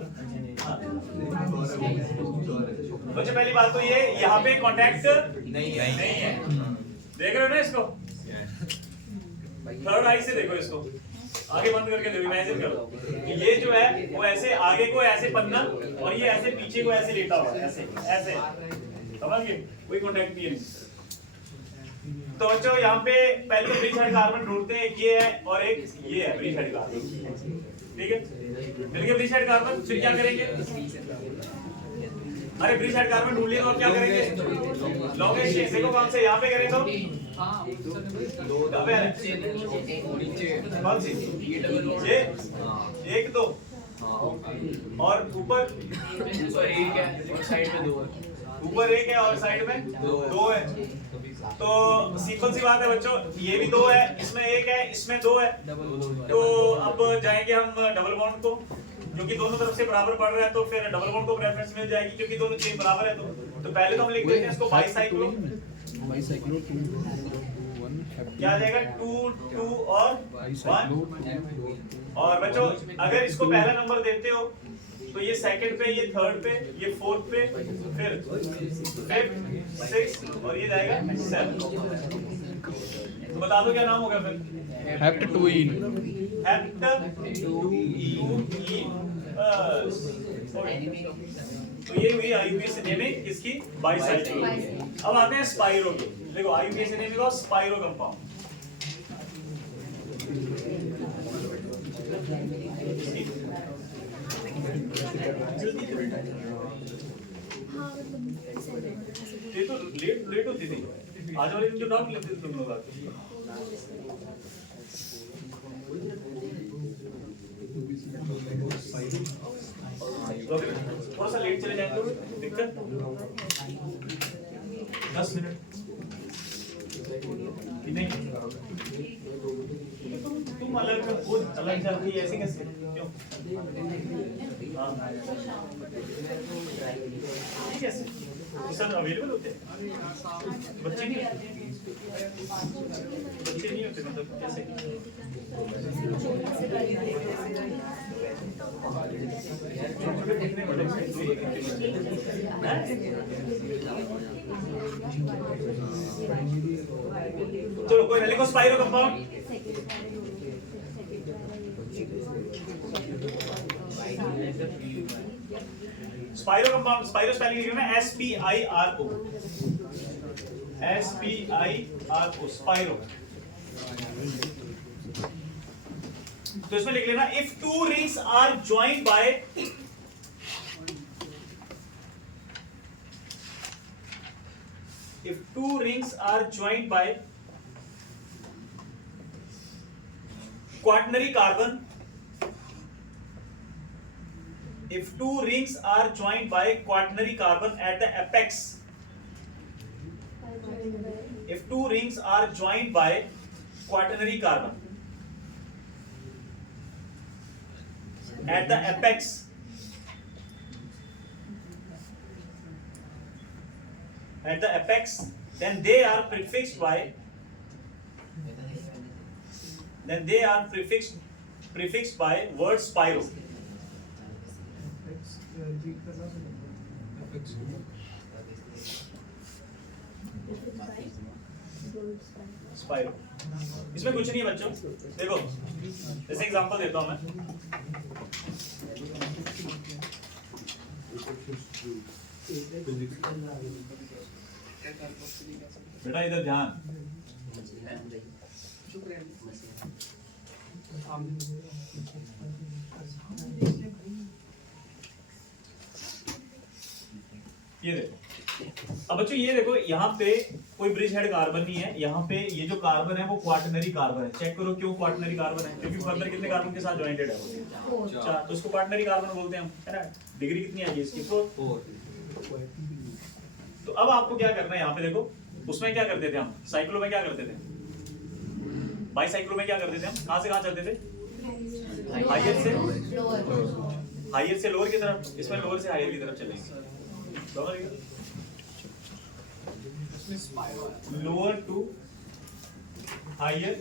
बच्चे पहली बात तो ये यहाँ पे कांटेक्ट नहीं है। देख रहे हो ना इसको? थर्ड आई से देखो इसको, आगे बंद करके देखो, इमेजिन करो कि ये जो है वो ऐसे आगे को ऐसे पन्ना और ये ऐसे पीछे को ऐसे लेटा हुआ है, ऐसे ऐसे, समझ गए? कोई कांटेक्ट नहीं है। तो बच्चों यहाँ पे पहले तो ब्रिज हेड कार्बन ढूंढते हैं, एक ये है और एक ये है ब्रिज हेड कार्बन। ठीक है, मिल गया ब्रिज हेड कार्बन। फिर क्या करेंगे? अरे ब्रिज हेड कार्बन ढूंढ लिया तो क्या करेंगे? लॉन्गेस्ट चेन देखो कौन से यहाँ पे करें तो कौन सी? ये 1 2 और ऊपर एक है और साइड में 2 है। ऊपर 1 है और साइड में 2 है। तो सिंपल सी बात है बच्चों, ये भी 2 है, इसमें 1 है, इसमें 2 है। तो अब जाएंगे हम डबल बॉन्ड को, क्योंकि दोनों तरफ से बराबर पड़ रहा है तो फिर डबल बॉन्ड को प्रेफरेंस मिल जाएगी क्योंकि दोनों चेन बराबर है। तो पहले तो हम लिख देते हैं इसको बाइसाइक्लो। क्या आ जाएगा? 2 2 और 1। और बच्चों अगर इसको पहला नंबर देते हो तो ये सेकंड पे, ये थर्ड पे, ये फोर्थ पे, फिर 5 6 और ये जाएगा 7। तो बता दो क्या नाम होगा फिर? हेप्टटोइन। तो ये हुई IUPAC नेमिंग किसकी? बाइसाइक्लो। अब आते हैं स्पाइरो की। देखो IUPAC naming of spiro compound. हाँ मतलब ये तो लेट होती थी आज वाले दिन तो डॉग लेते थे तुम लोग आके। थोड़ा सा लेट चले जाए तो दिक्कत 10 मिनट कि नहीं तुम अलग वो अलग चलती है ऐसे कैसे क्यों हाँ कैसे सर अवेलेबल होते हैं बच्चे नहीं होते मतलब कैसे चलो कोई ना लिखो spiro compound spiro compound spiro spelling लिखना है SPIRO स्पाइरो। तो इसमें लिख लेना if two rings are joined by quaternary carbon if two rings are joined by quaternary carbon at the apex if two rings are joined by quaternary carbon at the apex then they are prefixed by word spiro spiro. इसमें कुछ नहीं है बच्चों देखो जैसे example देता हूं मैं बेटा इधर ध्यान ये देखो अब बच्चों ये देखो यहाँ पे कोई ब्रिज हेड कार्बन नहीं है यहाँ पे ये जो कार्बन है वो क्वाटरनरी कार्बन है। चेक करो क्यों क्वाटरनरी कार्बन है क्योंकि फर्दर कितने कार्बन के साथ जॉइंटेड है चार तो इसको क्वाटरनरी कार्बन बोलते हैं हम है ना। डिग्री कितनी आई है इसकी 4। तो अब आपको क्या करना है यहाँ पे देखो उसमें क्या करते थे हम साइक्लो में क्या करते थे बाई साइक्लो में क्या करते थे हम कहाँ से कहाँ चलते थे हाइयर से लोअर की तरफ। इसमें लोअर से हाइयर की तरफ चलेंगे लोअर टू हाइयर।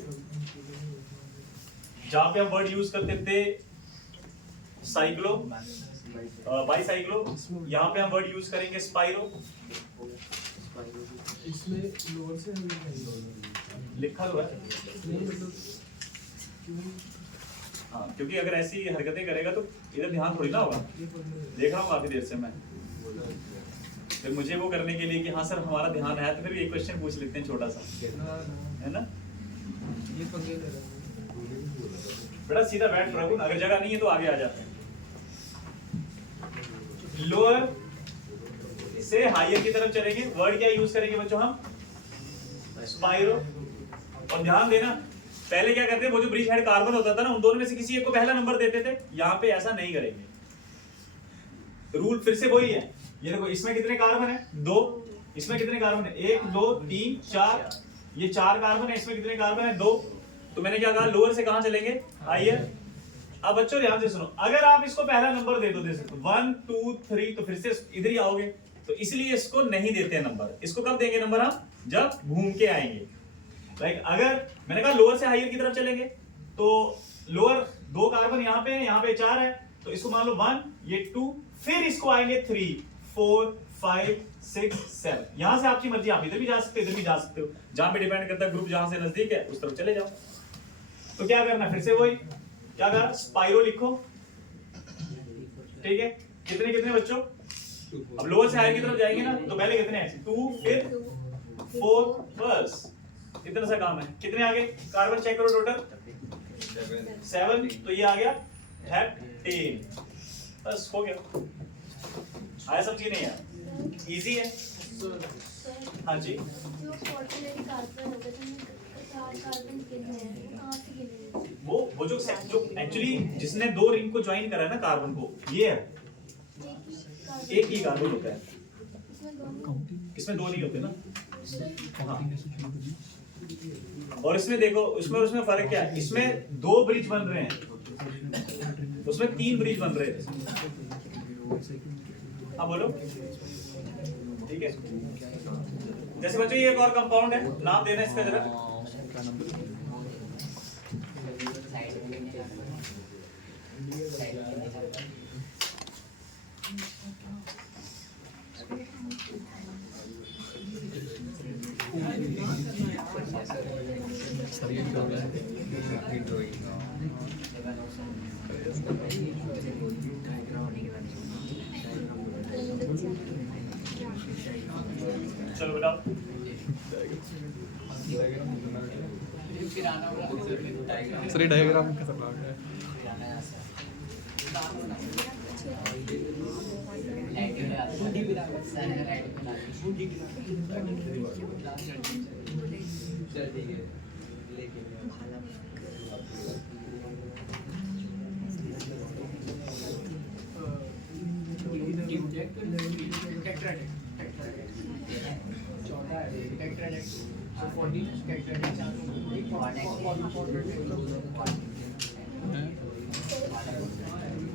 जहां पे हम वर्ड यूज करते थे साइक्लो बाई साइक्लो यहाँ पे हम वर्ड यूज करेंगे स्पाइरो। इसमें लोअर से लिखा हुआ है हाँ क्योंकि अगर ऐसी हरकतें करेगा तो इधर ध्यान थोड़ी ना होगा। देख रहा हूँ काफी देर से मैं फिर मुझे वो करने के लिए कि हाँ सर हमारा ध्यान है तो फिर एक क्वेश्चन पूछ लेते हैं छोटा सा है ना। ये पंगे ले रहा बेटा सीधा बैठ प्रभु अगर जगह नहीं है तो आगे आ जाते हैं। लोअर से हाइयर की तरफ चलेंगे वर्ड क्या यूज करेंगे बच्चों हम स्पाइरो। और ध्यान देना पहले क्या करते थे वो जो ब्रिज हेड कार्बन होता था ना उन दोनों में से किसी एक को पहला नंबर देते थे। यहाँ पे ऐसा नहीं करेंगे। रूल फिर से वही है ये देखो इसमें कितने कार्बन है 2 इसमें कितने कार्बन है 1 2 3 4 ये 4 कार्बन है इसमें कितने कार्बन है 2। तो मैंने क्या कहा लोअर से कहां चलेंगे हाइयर। अब बच्चों ध्यान से सुनो अगर आप इसको पहला नंबर दे दो जैसे 1 2 3 तो फिर से इधर ही आओगे तो इसलिए इसको नहीं देते नंबर। इसको कब देंगे नंबर हम जब घूम के आएंगे। लाइक अगर मैंने कहा लोअर से हाइयर की तरफ चलेंगे तो लोअर 2 कार्बन यहाँ पे 4 है तो इसको मान लो 1 ये 2 फिर इसको आएंगे 3 4 5 6 7। यहां से आपकी मर्जी आप इधर भी जा सकते हो इधर भी जा सकते हो जहां पे डिपेंड करता है ग्रुप जहां से नजदीक है उस तरफ चले जाओ। तो क्या करना फिर से वही क्या कहा स्पाइरो लिखो ठीक है। कितने कितने बच्चों अब लोअर से हायर की तरफ जाएंगे ना तो पहले कितने हैं 2 फिर 4 बस इतना सा काम है। कितने आगे कार्बन चेक करो टोटल 7 तो ये आ गया 13 बस हो गया। आया सब चीज नहीं यार, इजी है। हाँ जी, जो फॉर्चुनेटली कार्बन होते हैं कार्बन गिने हैं वो कहाँ से गिने हैं? वो जो एक्चुअली जिसने दो रिंग को ज्वाइन करा है ना कार्बन को, ये है एक ही कार्बन होता है, इसमें दो नहीं होते ना। हाँ। और इसमें देखो, इसमें और उसमें फर्क क्या है, इसमें 2 ब्रिज बन रहे हैं, उसमें 3 ब्रिज बन रहे हैं। हाँ बोलो, ठीक है। जैसे बच्चों ये एक और कंपाउंड है, नाम देना इसका जरा। चलो बताओ। सर ये डायग्राम कैसा लग रहा है?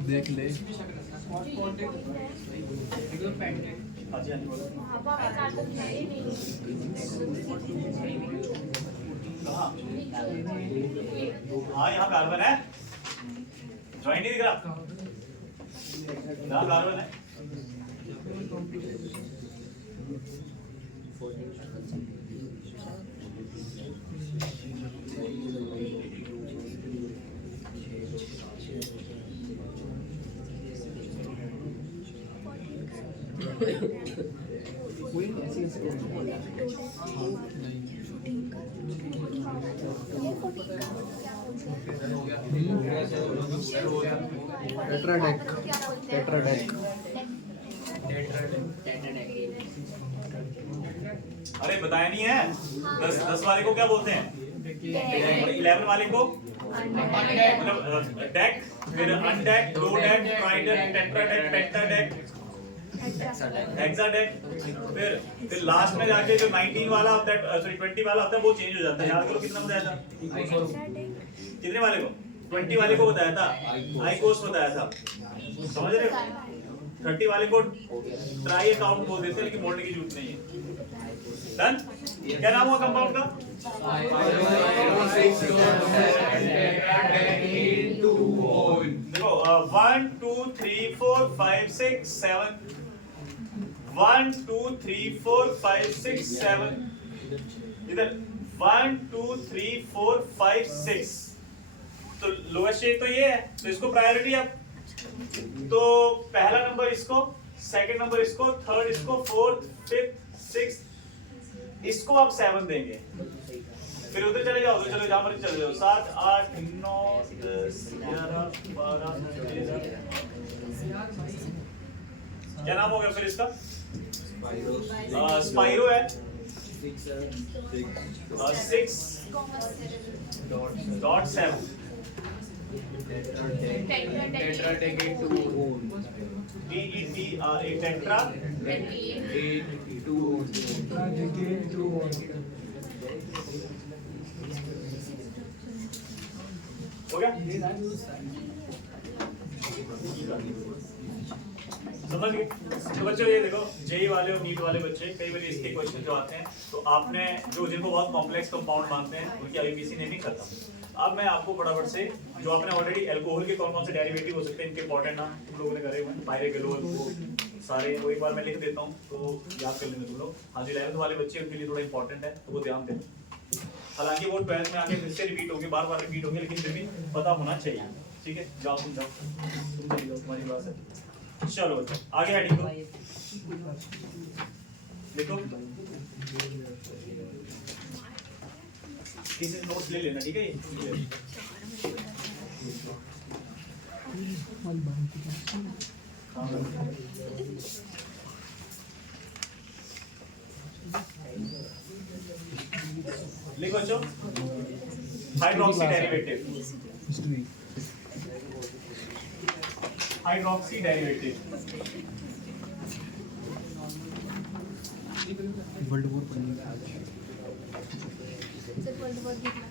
देख ले। हाँ जी, हाँ जी बोलो। कहाँ? हाँ यहाँ कार्बन है, ज्वाइन नहीं दिख रहा, यहाँ कार्बन है। अरे बताया नहीं है, 10 वाले को क्या बोलते हैं, 11 वाले को मतलब डेक, फिर अनडेक, दो डेक, ट्राइडेक, टेट्राडेक, पेंटाडेक, हेक्साडेक, फिर लास्ट में जाके जो 19 वाला होता है, सॉरी 20 वाला होता है, वो चेंज हो जाता है। याद करो कितना बताया था, कितने वाले को, 20 वाले को बताया था, आइकोस बताया था, समझ रहे हो। 30 वाले को ट्राई अकाउंट बोल देते हैं, लेकिन बोलने की जरूरत नहीं है। डन। क्या नाम हुआ कंपाउंड का? देखो 1 2 3 4 5 6 7 1 2 3 4 5 6 7 इधर 1 2 3 4 5 6, तो लोएस्ट शेप तो ये है, तो इसको प्रायोरिटी अब, तो पहला नंबर इसको, सेकंड नंबर इसको, थर्ड इसको, फोर्थ, फिफ्थ, सिक्स्थ, इसको आप 7 देंगे। फिर उधर चले जाओ, चलो जहां पर चले जाओ, 7 8 9 10 11 12 13। क्या नाम हो गया फिर इसका? स्पाइरो है, 6.7 टेट्रा हो गया, समझ गए? तो बच्चों ये देखो, जेई वाले और नीट वाले बच्चे कई बार इसके क्वेश्चन जो आते हैं, तो आपने जो जिनको बहुत कॉम्प्लेक्स कंपाउंड मानते हैं उनकी आईयूपीएससी नेमिंग करता हूं। अब मैं आपको फटाफट से जो आपने ऑलरेडी अल्कोहल के कौन कौन से डेरिवेटिव हो सकते हैं, इनके इंपॉर्टेंट नाम तुम लोगों ने करे हुए हैं, पायरेगलोल वो सारे, वो एक बार मैं लिख देता हूँ तो याद कर लेंगे तुम लोग। हाँ जी, 11th वाले बच्चे उनके लिए थोड़ा इंपॉर्टेंट है, तो वो ध्यान देना। हालांकि वो 12th में आके फिर से रिपीट होंगे, बार बार रिपीट होंगे, लेकिन फिर भी पता होना चाहिए। ठीक है, जाओ तुम जाओ, तुम चली जाओ, तुम्हारी बात है। चलो आगे हेडिंग को देखो, किसी नोट्स ले लेना, ठीक है। लिखो बच्चों, hydroxy derivative, hydroxy derivative. World war पढ़ने का आज सर वर्ल्ड वॉर कितना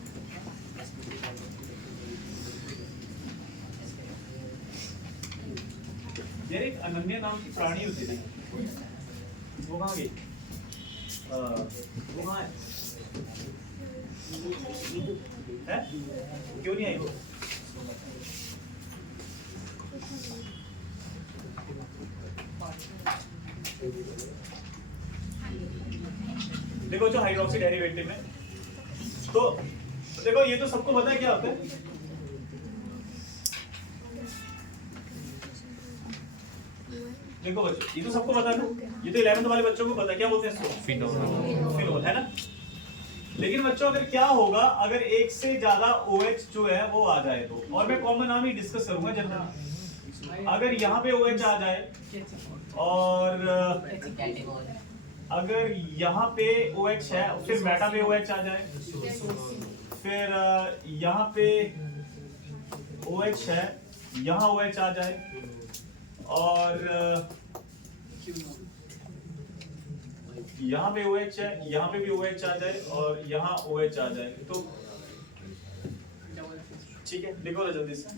यार एक अनन्या नाम की प्राणी होती थी, वो कहाँ गई? वो कहाँ है? क्यों नहीं आई वो? देखो जो हाइड्रोक्सी डेरिवेटिव में तो देखो ये तो सबको पता है क्या होता है। देखो बच्चों ये तो सबको पता है ना, ये तो 11th वाले बच्चों को पता है, क्या बोलते हैं इसको? फिनोल है ना। लेकिन बच्चों अगर क्या होगा अगर एक से ज्यादा OH जो है वो आ जाए तो, और मैं कॉमन नाम ही डिस्कस करूंगा जनरल। अगर यहाँ पे OH आ जाए और अगर यहाँ पे OH है फिर मेटा पे OH आ जाए, फिर यहाँ पे OH है यहाँ OH आ जाए और यहाँ पे OH है यहाँ पे भी OH आ जाए और यहाँ OH आ जाए तो ठीक है। लिखो ना जल्दी से।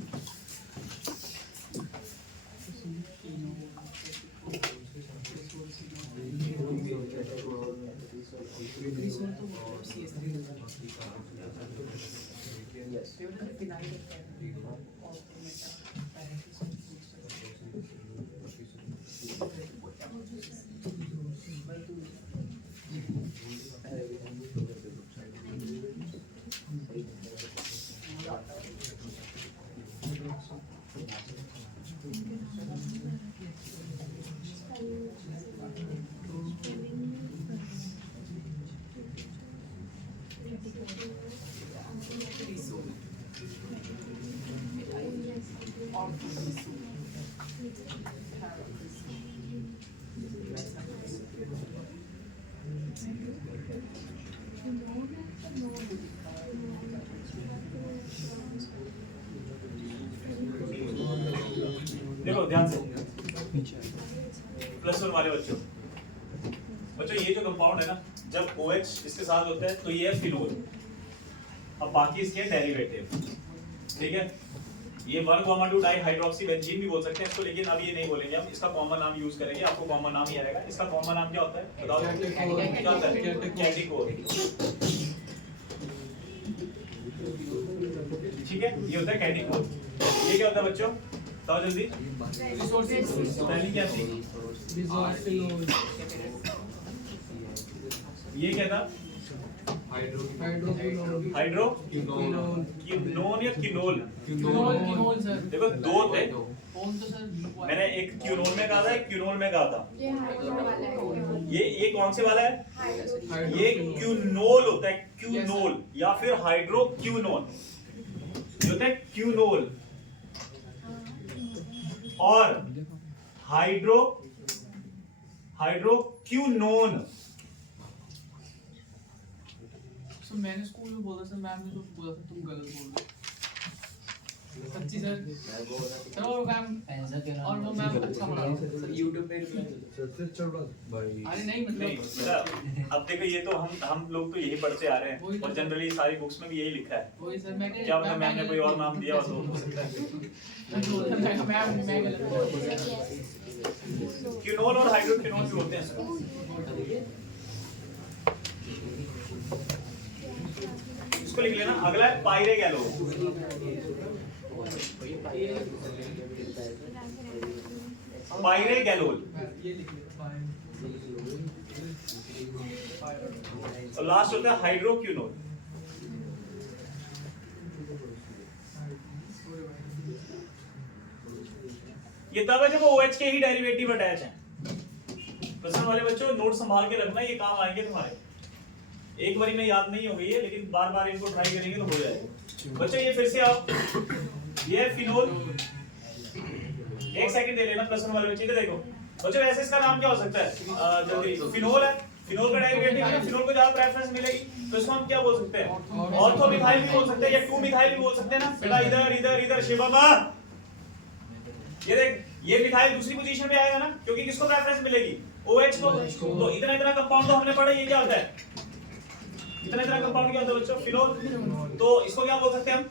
देखो ध्यान से +1 वाले बच्चों ये जो कंपाउंड है ना जब OH इसके साथ होता है तो ये है फिनोल। अब बाकी इसके डेरिवेटिव, ठीक है। ये 1,2 डाई हाइड्रोक्सी बेंजीन भी बोल सकते हैं इसको, लेकिन अब ये नहीं बोलेंगे हम, इसका कॉमन नाम यूज करेंगे। आपको कॉमन नाम ही आएगा। इसका कॉमन नाम क्या होता है बताओ? क्या होता है? कैटिकोल, ठीक है। ये होता है कैटिकोल। ये क्या होता है बच्चों बताओ जल्दी? स्पेलिंग क्या थी? ये क्या था? हाइड्रो क्यूनोन या क्यूनोल? क्यूनोल सर। देखो दो थे, कौन तो सर? मैंने एक क्यूनोल में कहा था एक क्यूनोल में कहा था। ये हाइड्रो वाला है। ये कौन से वाला है? ये क्यूनोल होता है, क्यूनोल या फिर हाइड्रो क्यूनोल। ये होता है क्यूनोल और हाइड्रो क्यूनोन। सर मैंने स्कूल में बोला सर, मैम ने तो बोला था तुम गलत बोल रहे हो। सच्ची सर। चलो वो मैम और वो मैम अच्छा पढ़ा रहा है। YouTube पे सबसे अच्छा भाई। अरे नहीं नहीं मतलब अब देखो ये तो हम लोग तो यही पढ़ते आ रहे हैं और जनरली सारी बुक्स में भी यही लिखा है। वही सर मैं क्या पता मैम ने कोई और नाम दिया हो तो हो सकता है। मैं गलत बोल रहा हूँ। क्यूनोल और हाइड्रो क्यूनोल भी होते हैं इसको। इसको लिख लेना। अगला है पाइरेगैलो। पाइरेगैलोल और लास्ट होता है हाइड्रोक्यूनोल। ये तब है जब OH के ही डेरिवेटिव अटैच हैं। पसंद वाले बच्चों नोट संभाल के रखना, ये काम आएंगे तुम्हारे। एक बारी में याद नहीं हो गई है लेकिन बार बार इनको ट्राई करेंगे तो हो जाएगा। बच्चों ये फिर से आप, ये है फिनोल, एक सेकंड दे लेना प्लस 1 वाले बच्चे इधर देखो बच्चों वैसे इसका नाम क्या हो सकता है जल्दी फिनोल है फिनोल का डेरिवेटिव है फिनोल को ज्यादा प्रेफरेंस मिलेगी तो इसको हम क्या बोल सकते हैं ऑर्थो मिथाइल भी बोल सकते हैं या 2 मिथाइल भी बोल सकते हैं ना बेटा इधर इधर इधर शिवम ये देख ये मिथाइल दूसरी पोजीशन पे आएगा ना क्योंकि किसको प्रेफरेंस मिलेगी OH को तो इतना इतना कंपाउंड तो हमने पढ़ा ये क्या होता है इतना इतना कंपाउंड क्या होता है बच्चों फिनोल तो इसको क्या बोल सकते हैं हम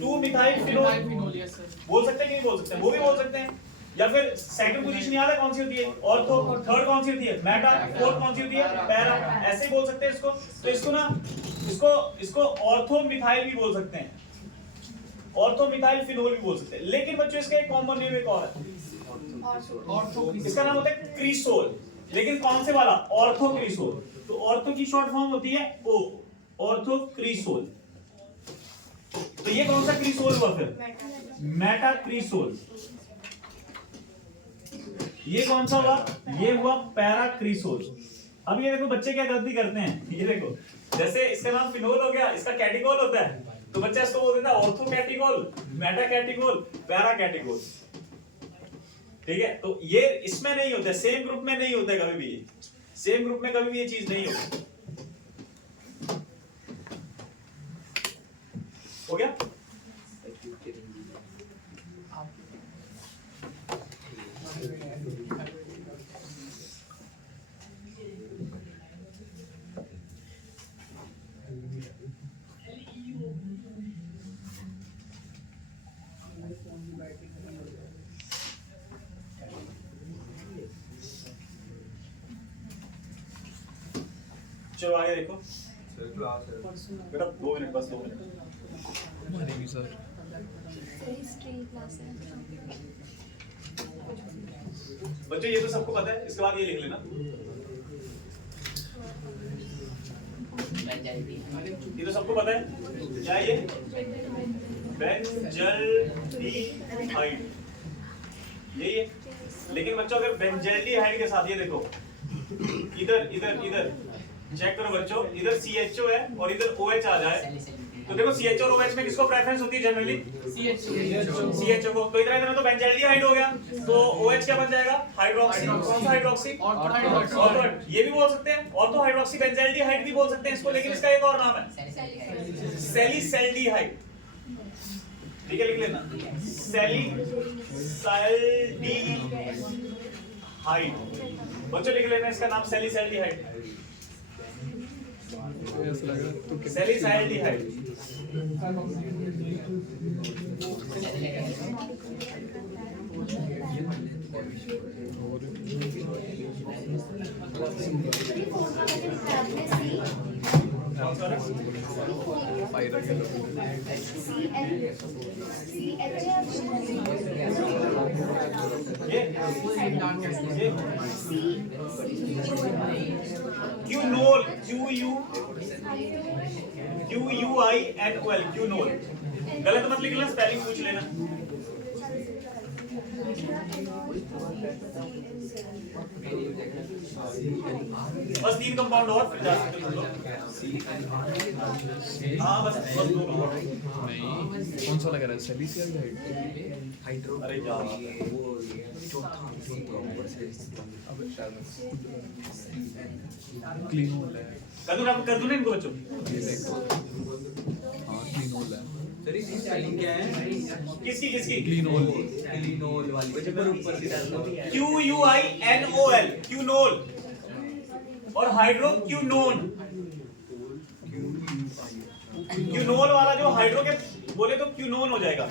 2 मिथाइल फिनोल यस सर बोल सकते हैं कि नहीं बोल सकते वो भी बोल सकते हैं या फिर सेकंड पोजीशन याद है कौन सी होती है ऑर्थो थर्ड कौन सी होती है मेटा फोर्थ कौन सी होती है पैरा ऐसे ही बोल सकते हैं इसको तो इसको ना इसको ऑर्थो मिथाइल भी बोल सकते हैं ऑर्थो मिथाइल फिनोल भी बोल सकते हैं लेकिन बच्चों इसका एक कॉमन नेम एक और है ऑर्थो इसका नाम होता है क्रीसोल लेकिन कौन से वाला ऑर्थो क्रीसोल तो ऑर्थो की शॉर्ट फॉर्म होती है ओ ऑर्थो क्रीसोल तो ये कौन सा क्रीसोल हुआ फिर मेटा क्रीसोल ये कौन सा हुआ ये हुआ पैरा क्रीसोल अब ये देखो बच्चे क्या गलती करते हैं ये देखो जैसे इसका नाम फिनोल हो गया इसका कैटिकोल होता है तो बच्चा इसको बोल देता है ऑर्थो कैटिकोल मेटा कैटिकोल पैरा कैटिकोल ठीक है तो ये इसमें नहीं होता सेम ग्रुप में नहीं होता कभी भी सेम ग्रुप में कभी भी ये चीज नहीं होती हो गया चलो आगे देखो सर क्लास है बेटा 2 मिनट बस 2 मिनट हमारे भी सर सही स्ट्रीम क्लास है बच्चों ये तो सबको पता है इसके बाद ये लिख लेना ये तो सबको पता है क्या ये बेंजल्डिहाइड यही है लेकिन बच्चों अगर बेंजल्डिहाइड के साथ ये देखो इधर इधर इधर चेक करो बच्चों इधर CHO है और इधर OH आ जाए तो देखो CHO और OH में किसको प्रेफरेंस होती है जनरली CHO को तो इधर इधर तो बेंजल्डिहाइड हो गया तो OH क्या बन जाएगा हाइड्रोक्सी कौन सा हाइड्रोक्सी ऑर्थो ये भी बोल सकते हैं ऑर्थो हाइड्रोक्सी बेंजल्डिहाइड भी बोल सकते हैं इसको लेकिन इसका एक और नाम है सैलिसैल्डिहाइड ठीक है लिख लेना सैलिसैल्डिहाइड बच्चों लिख लेना इसका नाम सैलिसैल्डिहाइड सैलिसैल्डिहाइड क्यूनोल QUINOL क्यूनोल गलत मत लिखना स्पेलिंग पूछ लेना बस 3 कंपाउंड और फिर जा सकते हो हाँ बस 2 कंपाउंड नहीं कौन सा लग रहा है सैलिसैल्डिहाइड हाइड्रो अरे जा वो चौथा ऊपर से क्लीनोल है कर दूं ना इनको बच्चों ये देखो हाँ क्लीनोल है सर इसकी स्पेलिंग क्या है किसकी क्लीनोल क्लीनोल वाली बच्चे पर ऊपर से डालना QUINOL क्यूनोल और हाइड्रो क्यूनोन क्यूनोल वाला जो हाइड्रो के बोले तो क्यूनोन हो जाएगा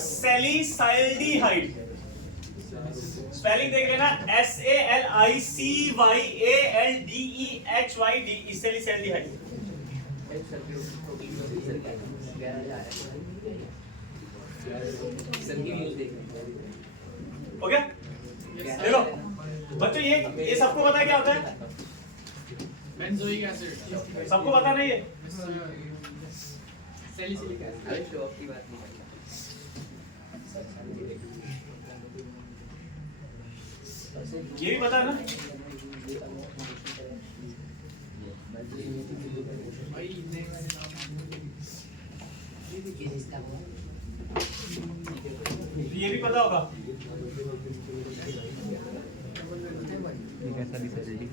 सैलिसैल्डिहाइड स्पेलिंग देख लेना SALICYALDEHYD सैलिसैल्डिहाइड हो गया देखो बच्चों ये सबको पता है क्या होता है बेंजोइक एसिड सबको पता नहीं है सैलिसिलिक एसिड अरे शो ऑफ की बात नहीं ये भी पता है ना भाई इतने इसका वो ये भी पता होगा। ये कैसा डिसेबिलिटी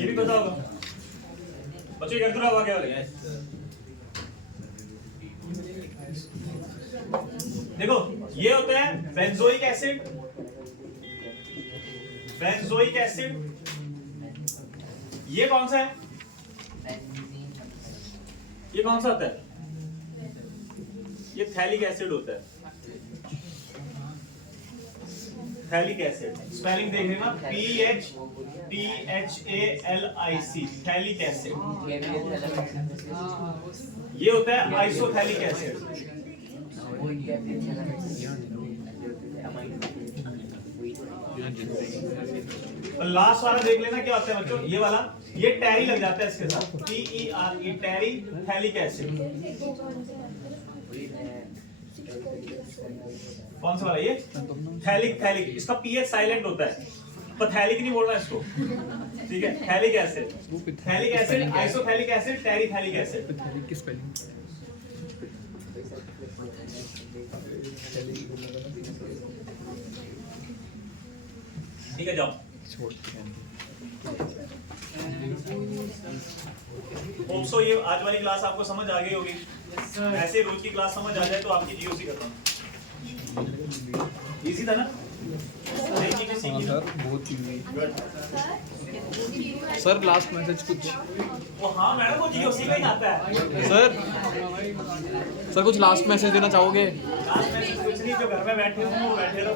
ये भी पता होगा। बच्चों ये करते रहो क्या हो रहा है। देखो ये होता है बेंजोइक एसिड, बेंजोइक एसिड। ये कौन सा है? ये कौन सा होता है? ये थैलिक एसिड होता है। थैलिक एसिड स्पेलिंग देख लेना, PHTHALIC, थैलिक एसिड। ये होता है आइसोथैलिक एसिड। और लास्ट वाला देख लेना क्या होता है बच्चों, ये वाला, ये टैरी लग जाता है इसके साथ, TERE, टैरी थैलिक एसिड। कौन सा वाला? ये थैलिक, थैलिक, इसका पीएच साइलेंट होता है, पर थैलिक नहीं बोलना इसको, ठीक है। Phthalic acid, phthalic acid, isophthalic acid, terephthalic acid. Phthalic की स्पेलिंग ठीक है, जाओ। होप सो ये आज वाली क्लास आपको समझ आ गई होगी। ऐसे रोज की क्लास समझ आ जाए तो आपकी जीओसी खत्म। इजी था ना? नई चीजें सीखी सर बहुत इजी। सर लास्ट मैसेज कुछ वो, हाँ मैडम, वो जीओसी का ही आता है। सर कुछ लास्ट मैसेज देना चाहोगे? लास्ट में कुछ नहीं, जो घर में बैठे हो वो बैठे रहो।